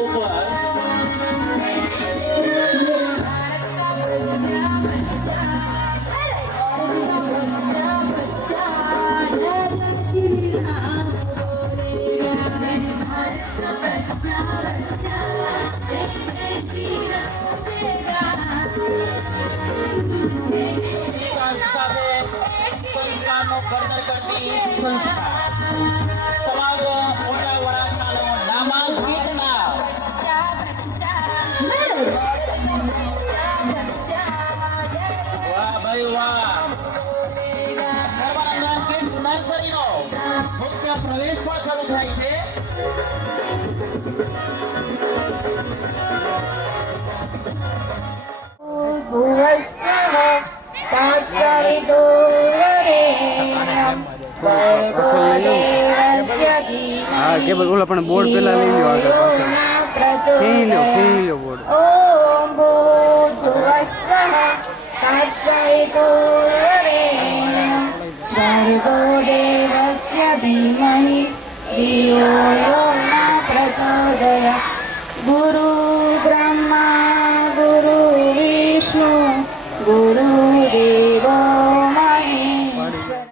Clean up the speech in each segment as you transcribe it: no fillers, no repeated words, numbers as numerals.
ઉપર સંસ્કારનો કદર કરતી સંસ્થા સમગ્ર મોટા વરાછાનો નામાંકિત નામ વાહ ભાઈ વાહ નર્મદા કિડ્સ નર્સરીનો મુખ્ય પ્રવેશ પણ શરૂ થાય છે हाँ केवल ओला पण बोर्ड पेला लई लो आगे पाछळ खेई लो बोर्ड ओम भूर्भुवस्सः तत्सवितुर्वरेण्यं भर्गो देवस्य धीमहि धियो यो न प्रचोदयात् गुरु ब्रह्मा गुरु विष्णु गुरुदेवो महेश्वरः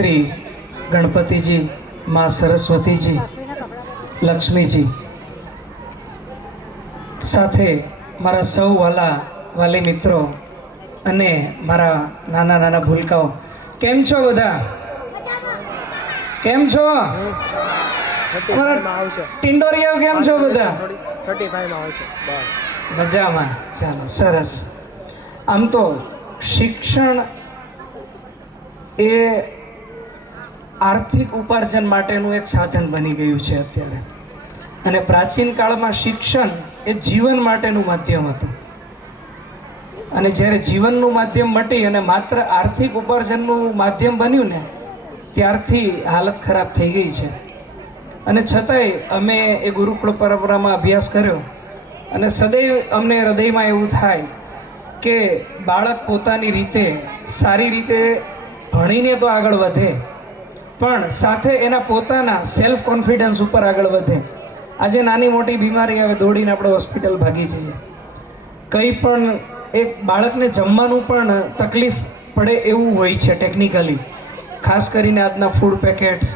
શ્રી ગણપતિજી, માં સરસ્વતીજી, લક્ષ્મીજી, સાથે મારા સૌ વાલી મિત્રો અને મારા નાના નાના ભૂલકાઓ, કેમ છો બધા? કેમ છો? ટિંડોરિયાઓ કેમ છો બધા? મજામાં? ચાલો, સરસ. આમ તો શિક્ષણ એ આર્થિક ઉપાર્જન માટેનું એક સાધન બની ગયું છે અત્યારે, અને પ્રાચીન કાળમાં શિક્ષણ એ જીવન માટેનું માધ્યમ હતું. અને જ્યારે જીવનનું માધ્યમ મટી અને માત્ર આર્થિક ઉપાર્જનનું માધ્યમ બન્યું ને, ત્યારથી હાલત ખરાબ થઈ ગઈ છે. અને છતાંય અમે એ ગુરુકુળ પરંપરામાં અભ્યાસ કર્યો, અને સદૈવ અમને હૃદયમાં એવું થાય કે બાળક પોતાની રીતે સારી રીતે ભણીને તો આગળ વધે, પણ સાથે એના પોતાના સેલ્ફ કોન્ફિડન્સ ઉપર આગળ વધે. આજે નાની મોટી બીમારી આવે, દોડીને આપણે હોસ્પિટલ ભાગી જઈએ. કંઈ પણ એક બાળકને જમવાનું પણ તકલીફ પડે એવું હોય છે ટેકનિકલી, ખાસ કરીને આજના ફૂડ પેકેટ્સ,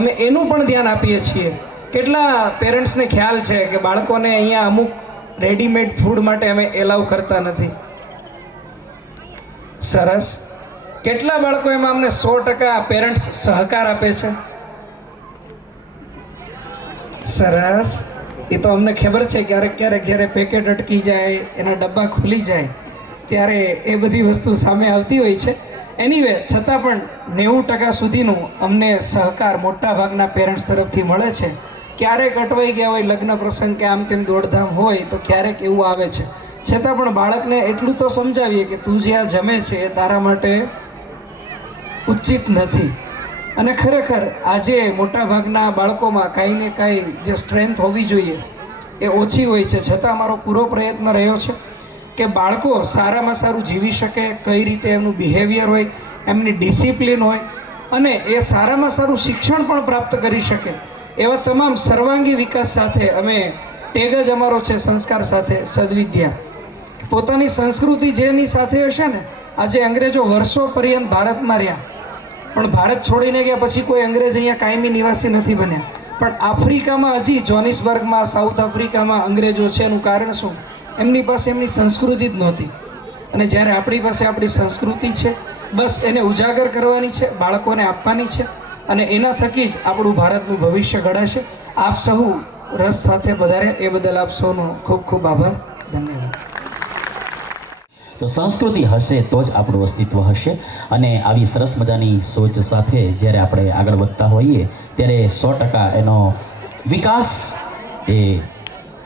અમે એનું પણ ધ્યાન આપીએ છીએ. કેટલા પેરેન્ટ્સને ખ્યાલ છે કે બાળકોને અહીંયા અમુક રેડીમેડ ફૂડ માટે અમે એલાવ કરતા નથી? સરસ. કેટલા બાળકો એમાં અમને 100% પેરેન્ટ્સ સહકાર આપે છે? સરસ. એ તો અમને ખબર છે, ક્યારેક જ્યારે પેકેટ અટકી જાય, એના ડબ્બા ખુલી જાય, ત્યારે એ બધી વસ્તુ સામે આવતી હોય છે. એનીવે, છતાં પણ 90% સુધીનું અમને સહકાર મોટા ભાગના પેરેન્ટ્સ તરફથી મળે છે. ક્યારેક અટવાઈ ગયા હોય લગ્ન પ્રસંગ કે આમ તેમ દોડધામ હોય તો ક્યારેક એવું આવે છે, છતાં પણ બાળકને એટલું તો સમજાવીએ કે તું જે આ જમે છે એ તારા માટે ઉચિત નથી. અને ખરેખર આજે મોટાભાગના બાળકોમાં કાંઈ ને કાંઈ જે સ્ટ્રેન્થ હોવી જોઈએ એ ઓછી હોય છે. છતાં અમારો પૂરો પ્રયત્ન રહ્યો છે કે બાળકો સારામાં સારું જીવી શકે, કઈ રીતે એમનું બિહેવિયર હોય, એમની ડિસિપ્લિન હોય, અને એ સારામાં સારું શિક્ષણ પણ પ્રાપ્ત કરી શકે, એવા તમામ સર્વાંગી વિકાસ સાથે અમે ટેગ જ અમારો છે સંસ્કાર સાથે સદવિદ્યા. પોતાની સંસ્કૃતિ જેની સાથે હશે ને, આજે અંગ્રેજો વર્ષો પર્યંત ભારતમાં રહ્યા, પણ ભારત છોડીને ગયા પછી કોઈ અંગ્રેજ અહીંયા કાયમી નિવાસી નથી બન્યા. પણ આફ્રિકામાં હજી જોનિસબર્ગમાં, સાઉથ આફ્રિકામાં અંગ્રેજો છે. એનું કારણ શું? એમની પાસે એમની સંસ્કૃતિ જ નહોતી. અને જ્યારે આપણી પાસે આપણી સંસ્કૃતિ છે, બસ એને ઉજાગર કરવાની છે, બાળકોને આપવાની છે, અને એના થકી જ આપણું ભારતનું ભવિષ્ય ઘડાશે. આપ સહુ રસ સાથે વધારે એ બદલ આપ સૌનો ખૂબ ખૂબ આભાર. ધન્યવાદ. તો સંસ્કૃતિ હશે તો જ આપણું અસ્તિત્વ હશે. અને આવી સરસ મજાની સોચ સાથે જ્યારે આપણે આગળ વધતા હોઈએ ત્યારે 100% એનો વિકાસ એ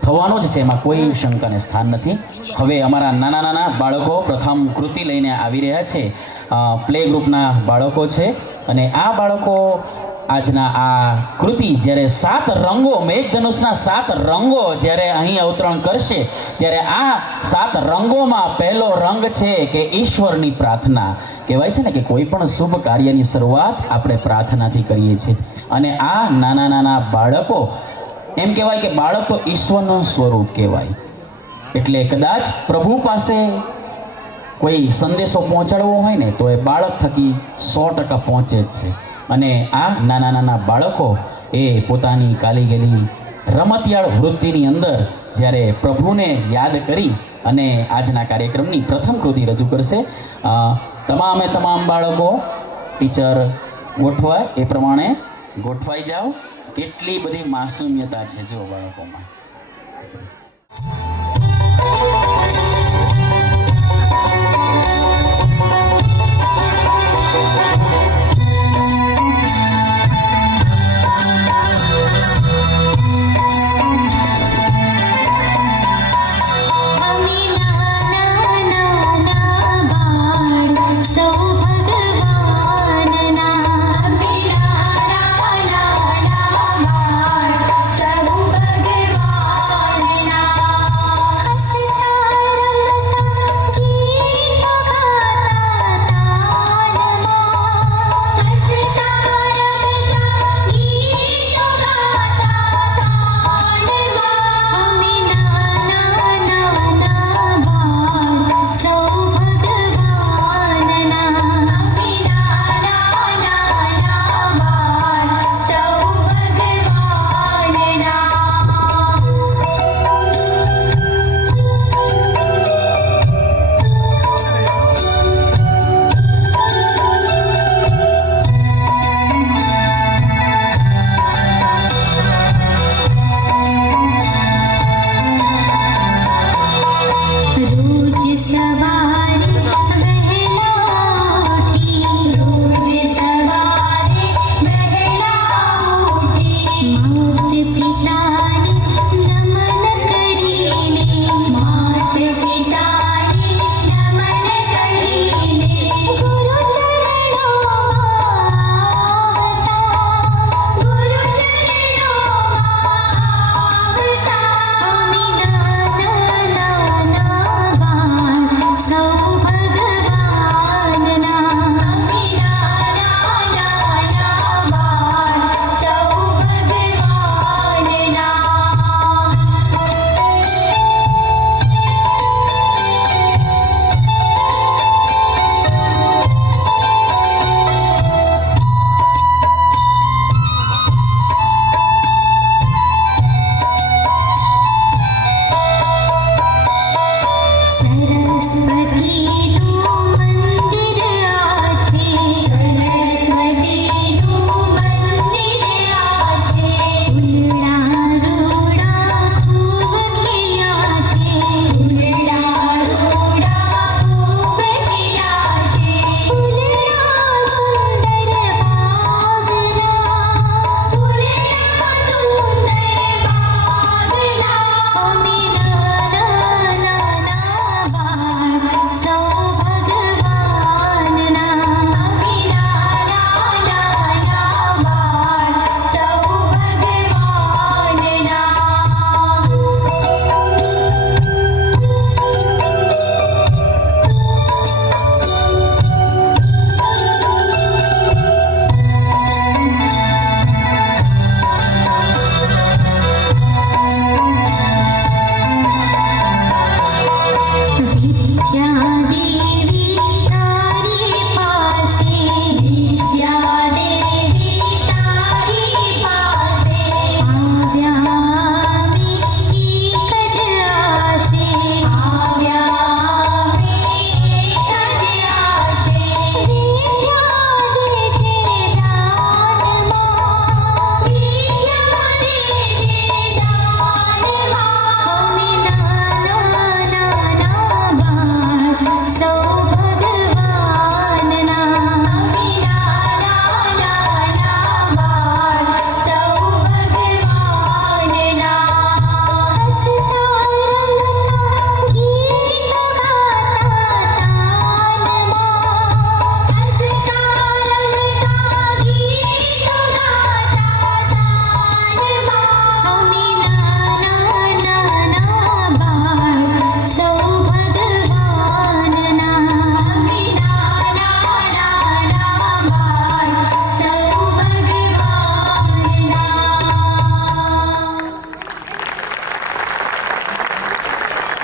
થવાનો જ છે, એમાં કોઈ શંકાને સ્થાન નથી. હવે અમારા નાના નાના બાળકો પ્રથમ કૃતિ લઈને આવી રહ્યા છે. પ્લે ગ્રુપના બાળકો છે, અને આ બાળકો આજના આ કૃતિ જ્યારે 7 રંગો, મેઘધનુષના 7 રંગો જ્યારે અહીં અવતરણ કરશે, ત્યારે આ 7 રંગોમાં પહેલો રંગ છે કે ઈશ્વરની પ્રાર્થના. કહેવાય છે ને કે કોઈ પણ શુભ કાર્યની શરૂઆત આપણે પ્રાર્થનાથી કરીએ છીએ. અને આ નાના નાના બાળકો, એમ કહેવાય કે બાળક તો ઈશ્વરનું સ્વરૂપ કહેવાય. એટલે કદાચ પ્રભુ પાસે કોઈ સંદેશો પહોંચાડવો હોય ને તો એ બાળક થકી 100% પહોંચે જ છે. અને આ નાના નાના બાળકો એ પોતાની કાલી ગેલી રમતિયાળ વૃત્તિની અંદર જ્યારે પ્રભુને યાદ કરી અને આજના કાર્યક્રમની પ્રથમ કૃતિ રજૂ કરશે. તમામ બાળકો ટીચર ગોઠવાય એ પ્રમાણે ગોઠવાઈ જાઓ. એટલી બધી માસુમિયતા છે જો બાળકોમાં. સૌ ભગવાન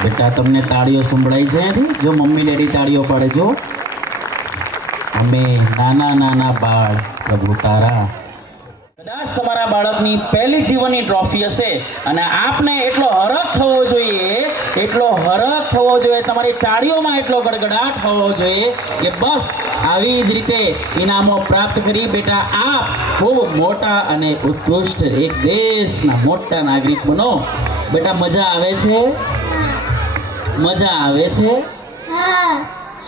બેટા તમને તાળીઓ સંભળાઈ છે અહીંથી? જો મમ્મી ડેડી તાળીઓ પાડે જો. અમે નાના નાના બાળ પ્રભુ તારા. કદાચ તમારા બાળકની પહેલી જીવનની ટ્રોફી હશે અને આપને એટલો હરખ થવો જોઈએ, તમારી તાળીઓમાં એટલો ગડગડાટ થવો જોઈએ કે બસ આવી જ રીતે ઇનામો પ્રાપ્ત કરી બેટા આપ ખૂબ મોટા અને ઉત્કૃષ્ટ એક દેશના મોટા નાગરિક બનો. બેટા મજા આવે છે? મજા આવે છે?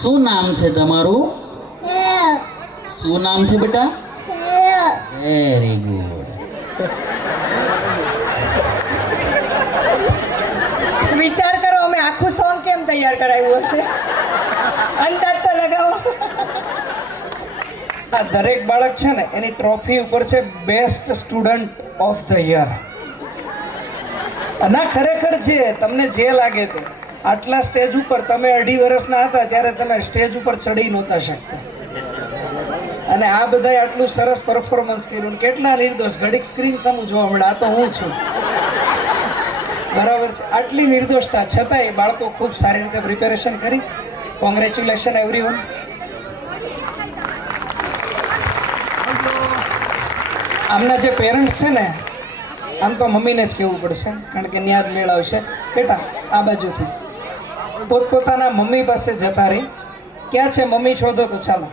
શું નામ છે તમારું? શું નામ છે બેટા? Very good. વિચાર કરો અમે આખું સોંગ કેમ તૈયાર કરાવ્યું હશે. અંદાજ તો લગાવો. આ દરેક બાળક છે ને એની ટ્રોફી ઉપર છે best student of the year. અને ખરેખર છે તમને જે લાગે તે આટલા સ્ટેજ ઉપર તમે 2.5 વર્ષના હતા ત્યારે તમે સ્ટેજ ઉપર ચડી નહોતા શકતા અને આ બધાએ આટલું સરસ પરફોર્મન્સ કર્યું. કેટલા નિર્દોષ ઘડીક સ્ક્રીન સામું જોવા મળે. આ તો હું છું, બરાબર છે. આટલી નિર્દોષતા છતાંય બાળકો ખૂબ સારી રીતે પ્રિપેરેશન કરી. Congratulation everyone. આમના જે પેરેન્ટ્સ છે ને આમ તો મમ્મીને જ કહેવું પડશે કારણ કે ન્યાદ મેળવશે. બેટા આ બાજુથી પોતપોતાના મમ્મી પાસે જતા રહી. ક્યાં છે મમ્મી? શોધો તો ચાલો.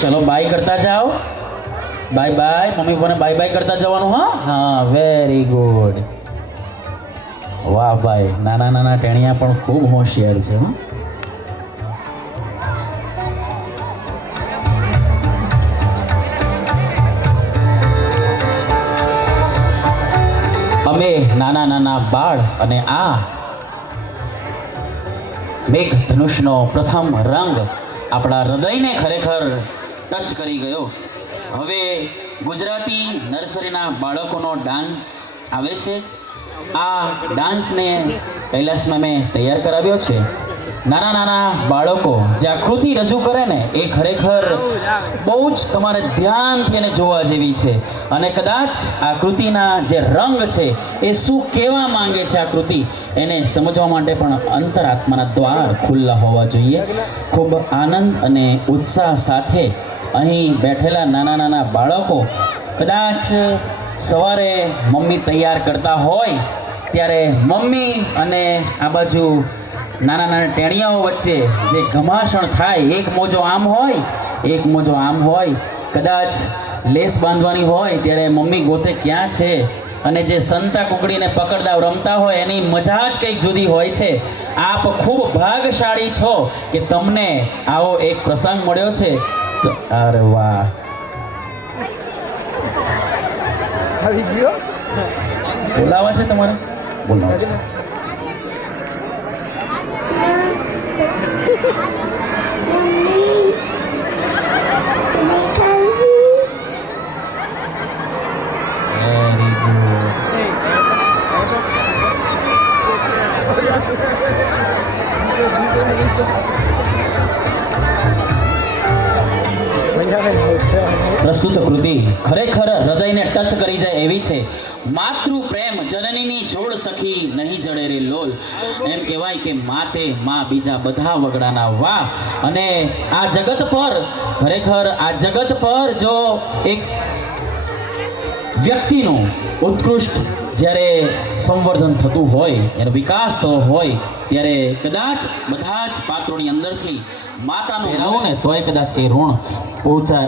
ચલો બાય કરતા જાઓ. Bye bye. મમ્મી પપ્પાને બાય બાય કરતા જવાનું. હા, વેરી ગુડ. વાહ ભાઈ, નાના નાના ટેણિયા પણ ખૂબ હોશિયાર છે. અમે નાના નાના બાળ અને આ મેઘ ધનુષનો પ્રથમ રંગ આપણા હૃદયને ખરેખર ટચ કરી ગયો. હવે ગુજરાતી નર્સરીના બાળકોનો ડાન્સ આવે છે. આ ડાન્સને કૈલાસમાં મેં તૈયાર કરાવ્યો છે. નાના નાના બાળકો જે આકૃતિ રજૂ કરે ને એ ખરેખર બહુ જ તમારે ધ્યાનથી એને જોવા જેવી છે અને કદાચ આકૃતિના જે રંગ છે એ શું કહેવા માંગે છે આકૃતિ એને સમજવા માટે પણ અંતરાત્માના દ્વાર ખુલ્લા હોવા જોઈએ. ખૂબ આનંદ અને ઉત્સાહ સાથે અહીં બેઠેલા નાના નાના બાળકો કદાચ સવારે મમ્મી તૈયાર કરતા હોય ત્યારે મમ્મી અને આ બાજુ નાના નાના ટેણિયાઓ વચ્ચે જે ઘમાસણ થાય, એક મોજો આમ હોય એક મોજો આમ હોય, કદાચ લેસ બાંધવાની હોય ત્યારે મમ્મી ગોતે ક્યાં છે અને જે સંતા કુકડીને પકડદાવ રમતા હોય એની મજા જ કંઈક જુદી હોય છે. આપ ખૂબ ભાગશાળી છો કે તમને આવો એક પ્રસંગ મળ્યો છે. અરે વાહ, બોલાવા છે તમારે? બોલાવા છે. પ્રસ્તુત કૃતિ ખરેખર હૃદયને ટચ કરી જાય એવી છે. માતૃ પ્રેમ જનનીની જોડ સખી નહીં જડે રે લોલ. એમ કહેવાય કે માતે માં બીજા બધા વગડાના વાહ. અને આ જગત પર ખરેખર આ જગત પર જો એક વ્યક્તિનું ઉત્કૃષ્ટ જ્યારે સંવર્ધન થતું હોય, એનો વિકાસ થતો હોય ત્યારે કદાચ બધા જ પાત્રોની અંદરથી માતાનું રહું ને તોય કદાચ એ ઋણ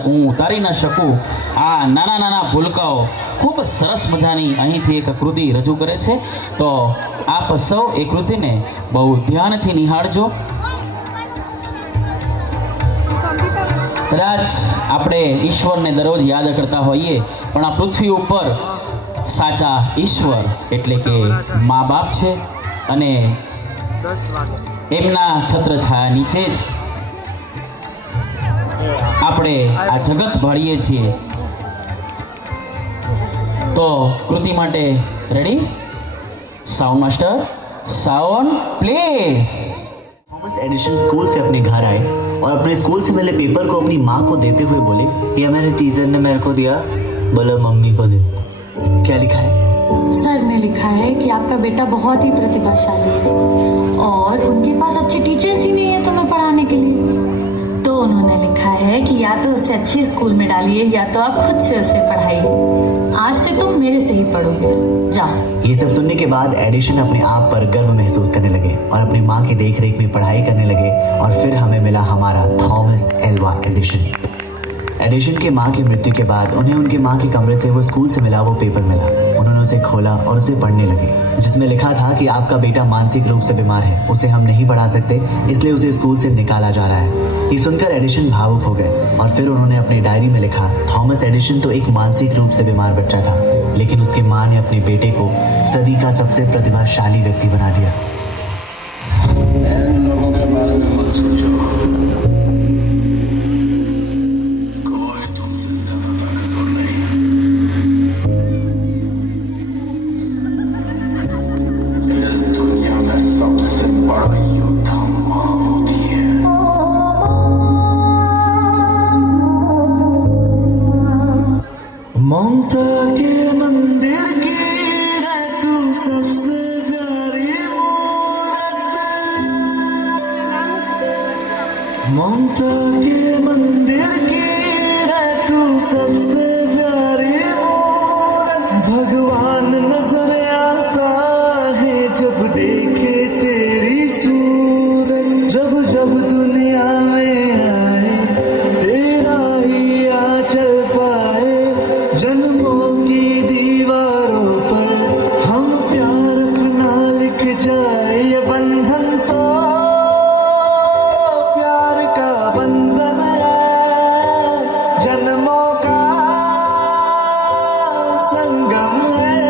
હું ઉતારી ન શકું. આ નાના નાના ભૂલકાઓ ખૂબ સરસ મજાની અહીંથી એક કૃતિ રજૂ કરે છે. તો આપ સૌ એ કૃતિને બહુ ધ્યાનથી નિહાળજો. કદાચ આપણે ઈશ્વરને દરરોજ યાદ કરતા હોઈએ પણ આ પૃથ્વી ઉપર સાચા ઈશ્વર એટલે કે મા બાપ છે અને એમના છત્રછાયા નીચે જ આપણે આ જગત ભાળીએ છીએ. તો કૃતિ માટે ready? Sound master sound please. Thomas Edison school से अपने घर आए और अपने स्कूल से मिले पेपर को अपनी माँ को देते हुए बोले, ये मेरे टीचर ने मेरे को दिया बोलो मम्मी को दे। क्या लिखा है? सर ने लिखा है कि आपका बेटा बहुत ही प्रतिभाशाली है और उनके पास अच्छे टीचर्स ही नहीं है तुम्हें पढ़ाने के लिए। तो उन्होंने लिखा है कि या तो उसे अच्छे स्कूल में डालिए या तो आप खुद से उसे पढ़ाइए। आज से तुम मेरे से ही पढ़ोगे, जाओ। ये सब सुनने के बाद एडिशन अपने आप पर गर्व महसूस करने लगे और अपनी माँ की देखरेख में पढ़ाई करने लगे। और फिर हमें मिला हमारा थॉमस एल्वा एडिशन। एडिशन के माँ की मृत्यु के बाद उन्हें उनके माँ के कमरे से वो स्कूल से मिला वो पेपर मिला। उन्होंने उसे खोला और उसे पढ़ने लगे, जिसमें लिखा था कि आपका बेटा मानसिक रूप से बीमार है, उसे हम नहीं पढ़ा सकते, इसलिए उसे स्कूल से निकाला जा रहा है। ये सुनकर एडिशन भावुक हो गए और फिर उन्होंने अपनी डायरी में लिखा, थॉमस एडिशन तो एक मानसिक रूप से बीमार बच्चा था, लेकिन उसकी माँ ने अपने बेटे को सदी का सबसे प्रतिभाशाली व्यक्ति बना दिया। लोगों के बारे में मत सोचो, कोई तुमसे ज्यादा ताकतवर नहीं। इस दुनिया में सबसे बड़ा युद्ध माँ होती है। ममता के मंदिर की है तू सबसे प्यारी मूरत। ममता के मंदिर की है तू सबसे प्यारी मूरत। भगवान नजर आता है जब देखे तेरी सूरत। जब जब दुनिया में आए तेरा ही आंचल पाए। जन्मों की दीवारों पर हम प्यार अपना लिख जाए। ये बंधन तो प्यार का बंधन है, जन्मों का संगम है।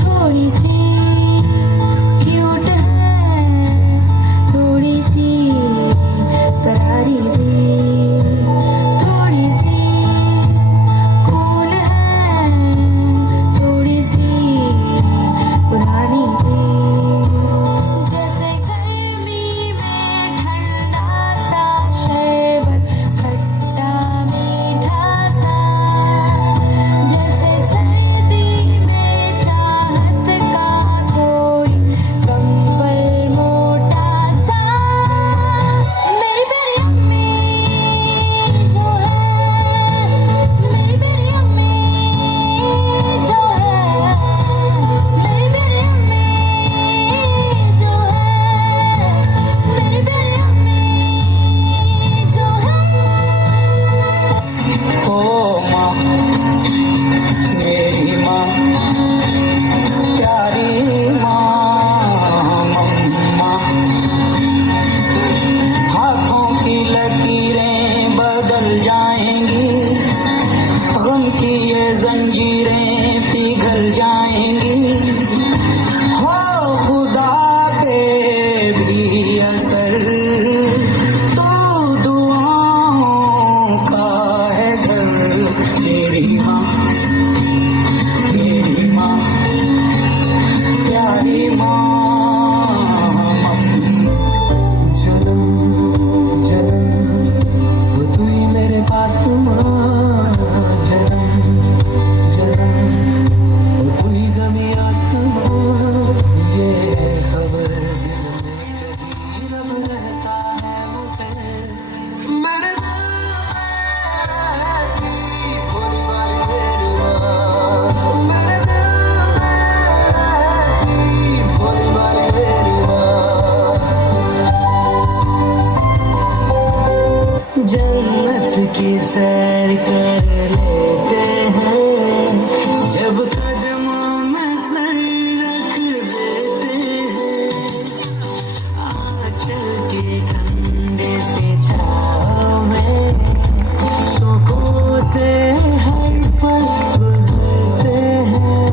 थोड़ी सी क्यूट है, थोड़ी सी करारी भी, थोड़ी सी कूल है, थोड़ी सी पुरानी भी। जैसे गर्मी में ठंडा सा शरबत, खट्टा मीठा सा। जैसे सर्दी में चाहत का कोई कंबल मोटा सा। मेरी प्यारी अम्मी जो है, मेरी प्यारी अम्मी जो है, मेरी प्यारी अम्मी जो है, मेरी प्यारी अम्मी जो है। ओ माँ, मेरी माँ, प्यारी माँ, मम्मा। हाथों की लकीरें बदल जाएंगी, गम की ये जंजीरें पिघल जाएंगी। हो खुदा पे भी असर, तो दुआओं का है घर। मेरी माँ, मेरी माँ, प्यारी माँ, जन्म जन्म वो तू ही मेरे पास माँ। जन्म जन्म वो तू ही ज़मीं आसमां। ये खबर दिल में कहीं रब रहता है मुझे। मेरे दिल में रहती थोड़ी बारी तेरी माँ। मेरे दिल में रहती थोड़ी बारी तेरी माँ। जन्नत की सैर कर लेते हैं, जब कदमों में सर रख देते हैं। आंचल की ठंडे से छाँव में सुकून से हर पल गुजरते हैं।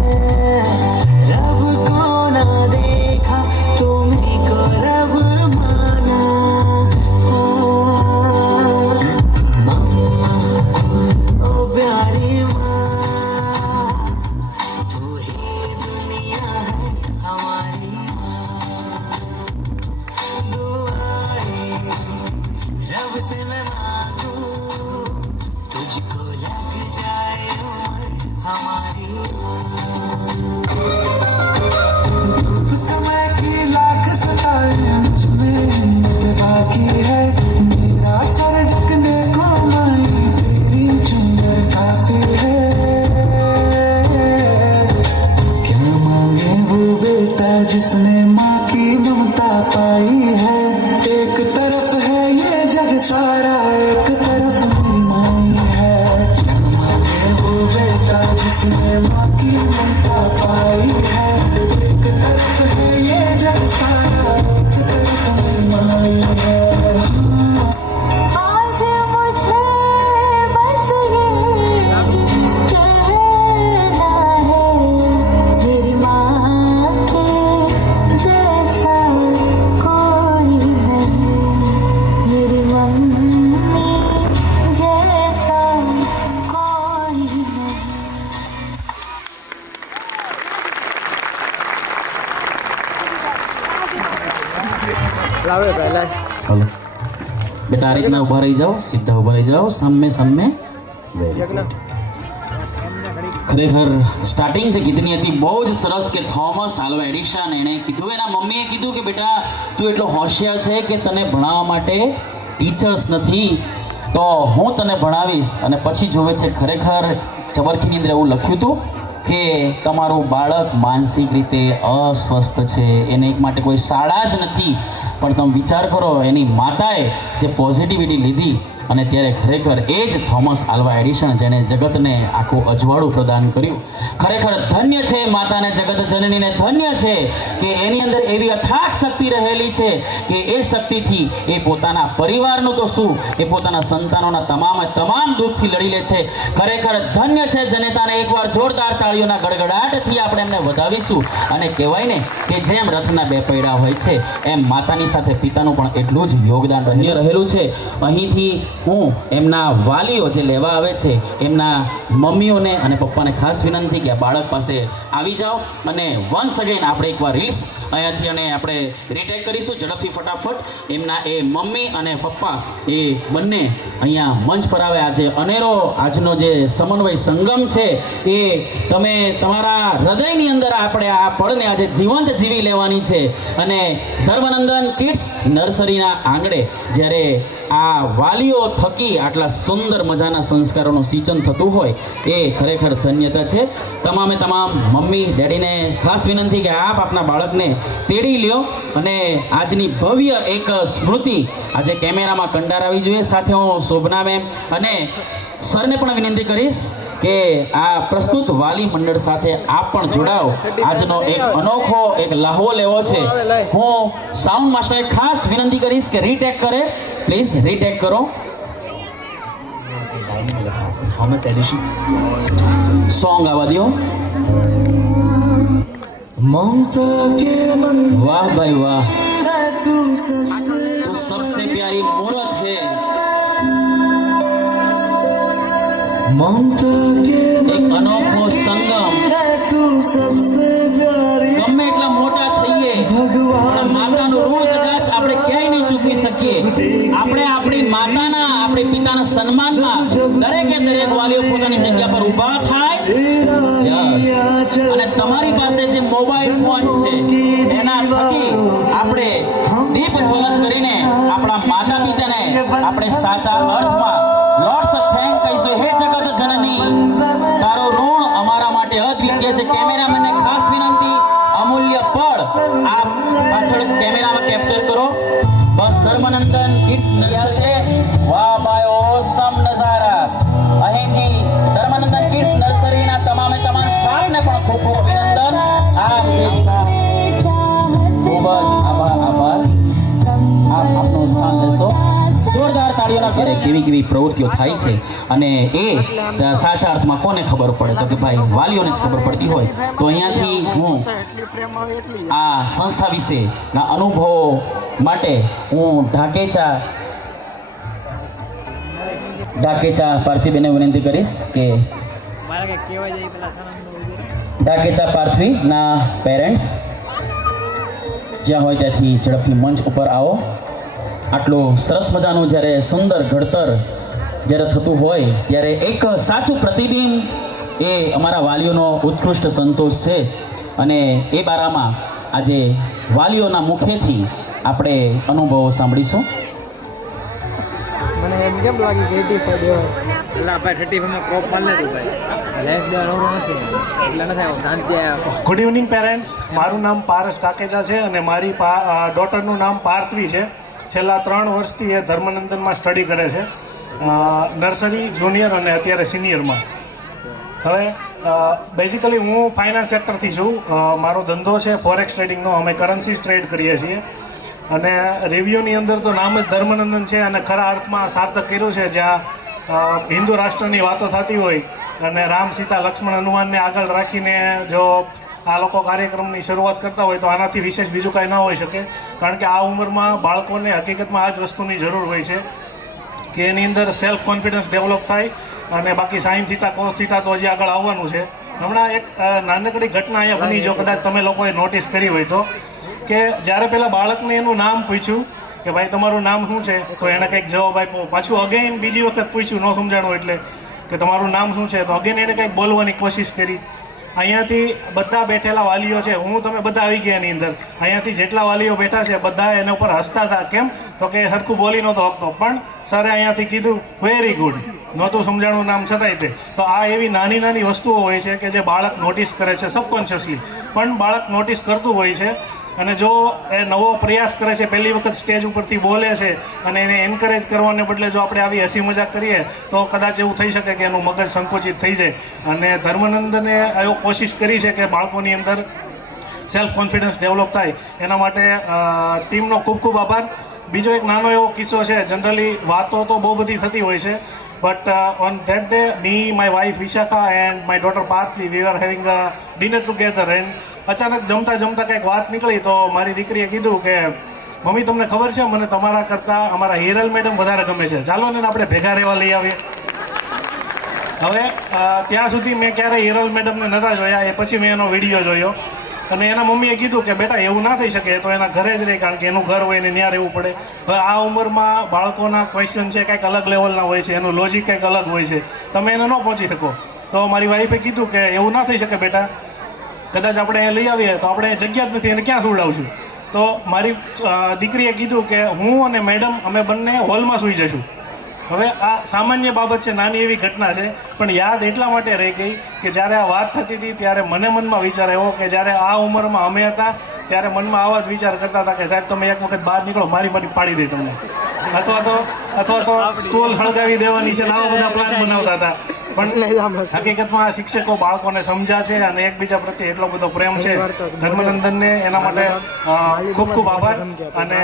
रब को ना देखा तुम्हीं को रब माना। मम्मा ओ प्यारी माँ। હલો બેટા, આ રીતના ઊભા રહી જાઓ, સીધા ઊભા રહી જાઓ, સામે સામે. Very good. ખરેખર સ્ટાર્ટિંગ જે ગીતની હતી બહુ જ સરસ કે થોમસ આલ્વા એડિશન એણે કીધું, એના મમ્મીએ કીધું કે બેટા તું એટલો હોશિયાર છે કે તને ભણાવવા માટે ટીચર્સ નથી, તો હું તને ભણાવીશ. અને પછી જોવે છે ખરેખર ચબરખીની અંદર એવું લખ્યું હતું કે તમારું બાળક માનસિક રીતે અસ્વસ્થ છે, એને એક માટે કોઈ શાળા જ નથી. પણ તમે વિચાર કરો, એની માતાએ જે પોઝિટિવિટી લીધી અને ત્યારે ખરેખર એ જ થોમસ આલ્વા એડિશન જેણે જગતને આખું અજવાળું પ્રદાન કર્યું. ખરેખર ધન્ય છે માતાને, જગત જનનીને ધન્ય છે કે એની અંદર એવી અથાગ શક્તિ રહેલી છે કે એ શક્તિથી એ પોતાના પરિવારનું તો શું, એ પોતાના સંતાનોના તમામ દુઃખથી લડી લે છે. ખરેખર ધન્ય છે જનેતાને. એકવાર જોરદાર તાળીઓના ગડગડાટથી આપણે એમને વધાવીશું. અને કહેવાય ને કે જેમ રથના બે પૈડા હોય છે એમ માતાની સાથે પિતાનું પણ એટલું જ યોગદાન રહેલું છે. અહીંથી હું એમના વાલીઓ જે લેવા આવે છે એમના મમ્મીઓને અને પપ્પાને ખાસ વિનંતી કે આ બાળક પાસે આવી જાઓ અને વન્સ અગેન આપણે એકવાર રીલ્સ અહીંયાથી અને આપણે રીટેક કરીશું ઝડપથી ફટાફટ. એમના એ મમ્મી અને પપ્પા એ બંને અહીંયા મંચ પર આવે. આજે અનેરો આજનો જે સમન્વય સંગમ છે એ તમે તમારા હૃદયની અંદર આપણે આ પળને આજે જીવંત જીવી લેવાની છે. અને ધર્મનંદન કિડ્સ નર્સરીના આંગણે જ્યારે આ વાલીઓ થકી આટલા સુંદર મજાના સંસ્કારોનું સિંચન થતું હોય એ ખરેખર ધન્યતા છે. તમામ મમ્મી ડેડીને ખાસ વિનંતી કે આપ આપના બાળકને તેડી લ્યો અને આજની ભવ્ય એક સ્મૃતિ આજે કેમેરામાં કંડારાવી જોઈએ. સાથે હું શોભના મેમ અને સરને પણ વિનંતી કરીશ કે આ પ્રસ્તુત વાલી મંડળ સાથે આપ પણ જોડાઓ. આજનો એક અનોખો એક લાહવો લેવો છે. હું સાઉન્ડ માસ્ટરને ખાસ વિનંતી કરીશ કે રીટેક કરે, પ્લીઝ રીટેક કરો. थॉमस एडिशन સોંગ આવવા દો. ममता के मन વાહ ભાઈ વાહ, है तू सबसे तो सबसे प्यारी मूरत है. ममता के એક અનોખો સંગમ. है तू सबसे प्यारी ગમે એટલા મોટા થઈએ પણ માતાનું ઋણ કદાચ આપણે ક્યાંય નહીં ચૂકવી શકીએ. આપણે આપણી માતાના, આપણી પિતાના સન્માનમાં દરેકે દરેક વાલીઓ પોતાની જગ્યા પર ઊભા થાય. Yes. અને તમારી પાસે જે મોબાઈલ ફોન છે એના થકી આપણે દીપ જ્વલન કરીને આપણા માતા પિતાને આપણે સાચા અર્થમાં લોટ્સ ઓફ થેન્ક કહીશું. હે જગત જનની, તારો ઋણ અમારા માટે અદ્વિતીય છે. કેમેરામેનને ખાસ વિનંતી, અમૂલ્ય પળ આપ પાછળ કેમેરામાં કેપ્ચર કરો. બસ ધર્મનંદન કિડ્સ નર્સરી છે. વાહ ભાઈ, ઓસમ નજારા. અહીંથી ધર્મનંદન કિડ્સ નર્સરીના તમામ સ્ટાફને પણ ખૂબ ખૂબ અભિનંદન. ખૂબ જ આભાર. આપ આપનું સ્થાન લેશો. જોરદાર તાળીઓના ઘરે કેવી પ્રવૃત્તિઓ થાય છે અને એ સાચા અર્થમાં કોને ખબર પડે તો કે ભાઈ વાલીઓને જ ખબર પડતી હોય. તો અહીંયાથી હું આ સંસ્થા વિશેના અનુભવો માટે હું ઢાકેચા પાર્થિવબેનને વિનંતી કરીશ કે ઢાકેચા પાર્થવીના પેરેન્ટ્સ જ્યાં હોય ત્યાંથી ઝડપથી મંચ ઉપર આવો. આટલું સરસ મજાનું જ્યારે સુંદર ઘડતર જ્યારે થતું હોય ત્યારે એક સાચું પ્રતિબિંબ એ અમારા વાલીઓનો ઉત્કૃષ્ટ સંતોષ છે. અને એ બારામાં આજે વાલીઓના મુખેથી આપણે અનુભવો સાંભળીશું. મને એમ કેમ લાગી કે 85 દેવાય એટલે ભાઈ 35 માં કોપ માર લેતું ભાઈ લેસ દર ઓરો નથી એટલે નથી આવો શાંતિ આવો. ગુડ ઇવનિંગ પેરેન્ટ્સ, મારું નામ પારસ ટાકેજા છે અને મારી ડોટરનું નામ પાર્થવી છે. છેલ્લા 3 વર્ષથી એ ધર્મનંદનમાં સ્ટડી કરે છે, નર્સરી, જુનિયર અને અત્યારે સિનિયરમાં. હવે બેઝિકલી હું ફાઇનાન્સ સેક્ટરથી છું. મારો ધંધો છે ફોરેક્સ ટ્રેડિંગનો. અમે કરન્સીઝ ટ્રેડ કરીએ છીએ અને રિવ્યૂની અંદર તો નામ જ ધર્મનંદન છે અને ખરા અર્થમાં સાર્થક કર્યું છે. જ્યાં હિન્દુ રાષ્ટ્રની વાતો થતી હોય અને રામ, સીતા, લક્ષ્મણ, હનુમાનને આગળ રાખીને જો આ લોકો કાર્યક્રમની શરૂઆત કરતા હોય તો આનાથી વિશેષ બીજું કાંઈ ના હોઈ શકે. કારણ કે આ ઉંમરમાં બાળકોને હકીકતમાં આ જ વસ્તુની જરૂર હોય છે કે એની અંદર સેલ્ફ કોન્ફિડન્સ ડેવલપ થાય. અને બાકી સાઇન થીટા, કોસ થીટા તો હજી આગળ આવવાનું છે. હમણાં એક નાનકડી ઘટના અહીંયા બની, જો કદાચ તમે લોકોએ નોટિસ કરી હોય તો, કે જ્યારે પહેલાં બાળકને એનું નામ પૂછ્યું કે ભાઈ તમારું નામ શું છે, તો એણે કંઈક જવાબ આપ્યો. પાછું અગેન બીજી વખત પૂછ્યું, ન સમજાણું એટલે કે તમારું નામ શું છે, તો અગેન એણે કંઈક બોલવાની કોશિશ કરી. અહીંયાથી બધા બેઠેલા વાલીઓ છે, હું તમે બધા આવી ગયા એની અંદર, અહીંયાથી જેટલા વાલીઓ બેઠા છે બધા એના ઉપર હસતા હતા. કેમ તો કે સરખું બોલી નહોતો હકતો, પણ સરે અહીંયાથી કીધું વેરી ગુડ, નહોતું સમજાણું નામ છતાંય તે. તો આ એવી નાની નાની વસ્તુઓ હોય છે કે જે બાળક નોટિસ કરે છે સબકોન્શિયસલી, પણ બાળક નોટિસ કરતું હોય છે. અને જો એ નવો પ્રયાસ કરે છે, પહેલી વખત સ્ટેજ ઉપરથી બોલે છે અને એને એન્કરેજ કરવાને બદલે જો આપણે આવી હસી મજાક કરીએ તો કદાચ એવું થઈ શકે કે એનું મગજ સંકોચિત થઈ જાય. અને ધર્મનંદને એવો કોશિશ કરી છે કે બાળકોની અંદર સેલ્ફ કોન્ફિડન્સ ડેવલપ થાય. એના માટે ટીમનો ખૂબ ખૂબ આભાર. બીજો એક નાનો એવો કિસ્સો છે. જનરલી વાતો તો બહુ બધી થતી હોય છે, but on that day me, my wife Vishakha and my daughter Parthi, we were having a dinner together, and અચાનક જમતા જમતા કંઈક વાત નીકળી તો મારી દીકરીએ કીધું કે મમ્મી તમને ખબર છે મને તમારા કરતાં અમારા હિરલ મેડમ વધારે ગમે છે, ચાલો ને આપણે ભેગા રહેવા લઈ આવીએ. હવે ત્યાં સુધી મેં ક્યારેય હિરલ મેડમને નહોતા જોયા, એ પછી મેં એનો વિડીયો જોયો અને એના મમ્મીએ કીધું કે બેટા એવું ના થઈ શકે, તો એના ઘરે જ રહે, કારણ કે એનું ઘર હોય ને ત્યાં રહેવું પડે. હવે આ ઉંમરમાં બાળકોના ક્વેશ્ચન છે કંઈક અલગ લેવલના હોય છે, એનું લોજિક કંઈક અલગ હોય છે, તમે એને ન પહોંચી શકો. તો મારી વાઈફે કીધું કે એવું ના થઈ શકે બેટા, કદાચ આપણે અહીંયા લઈ આવીએ તો આપણે જગ્યા જ નથી, એને ક્યાં સુવડાવશું. તો મારી દીકરીએ કીધું કે હું અને મેડમ અમે બંને હોલમાં સૂઈ જશું. હવે આ સામાન્ય બાબત છે, નાની એવી ઘટના છે, પણ યાદ એટલા માટે રહી ગઈ કે જ્યારે આ વાત થતી હતી ત્યારે મને મનમાં વિચાર આવ્યો કે જ્યારે આ ઉંમરમાં અમે હતા ત્યારે મનમાં આવા જ વિચાર કરતા હતા કે સાહેબ તમે એક વખત બહાર નીકળો, મારી પાડી દઈ તમને, અથવા તો સ્કૂલ સળગાવી દેવાની છે, આવા બધા પ્લાન બનાવતા હતા. પણ હકીકતમાં આ શિક્ષકો બાળકોને સમજ્યા છે અને એકબીજા પ્રત્યે એટલો બધો પ્રેમ છે. ધર્મનંદનને એના માટે ખૂબ ખૂબ આભાર. અને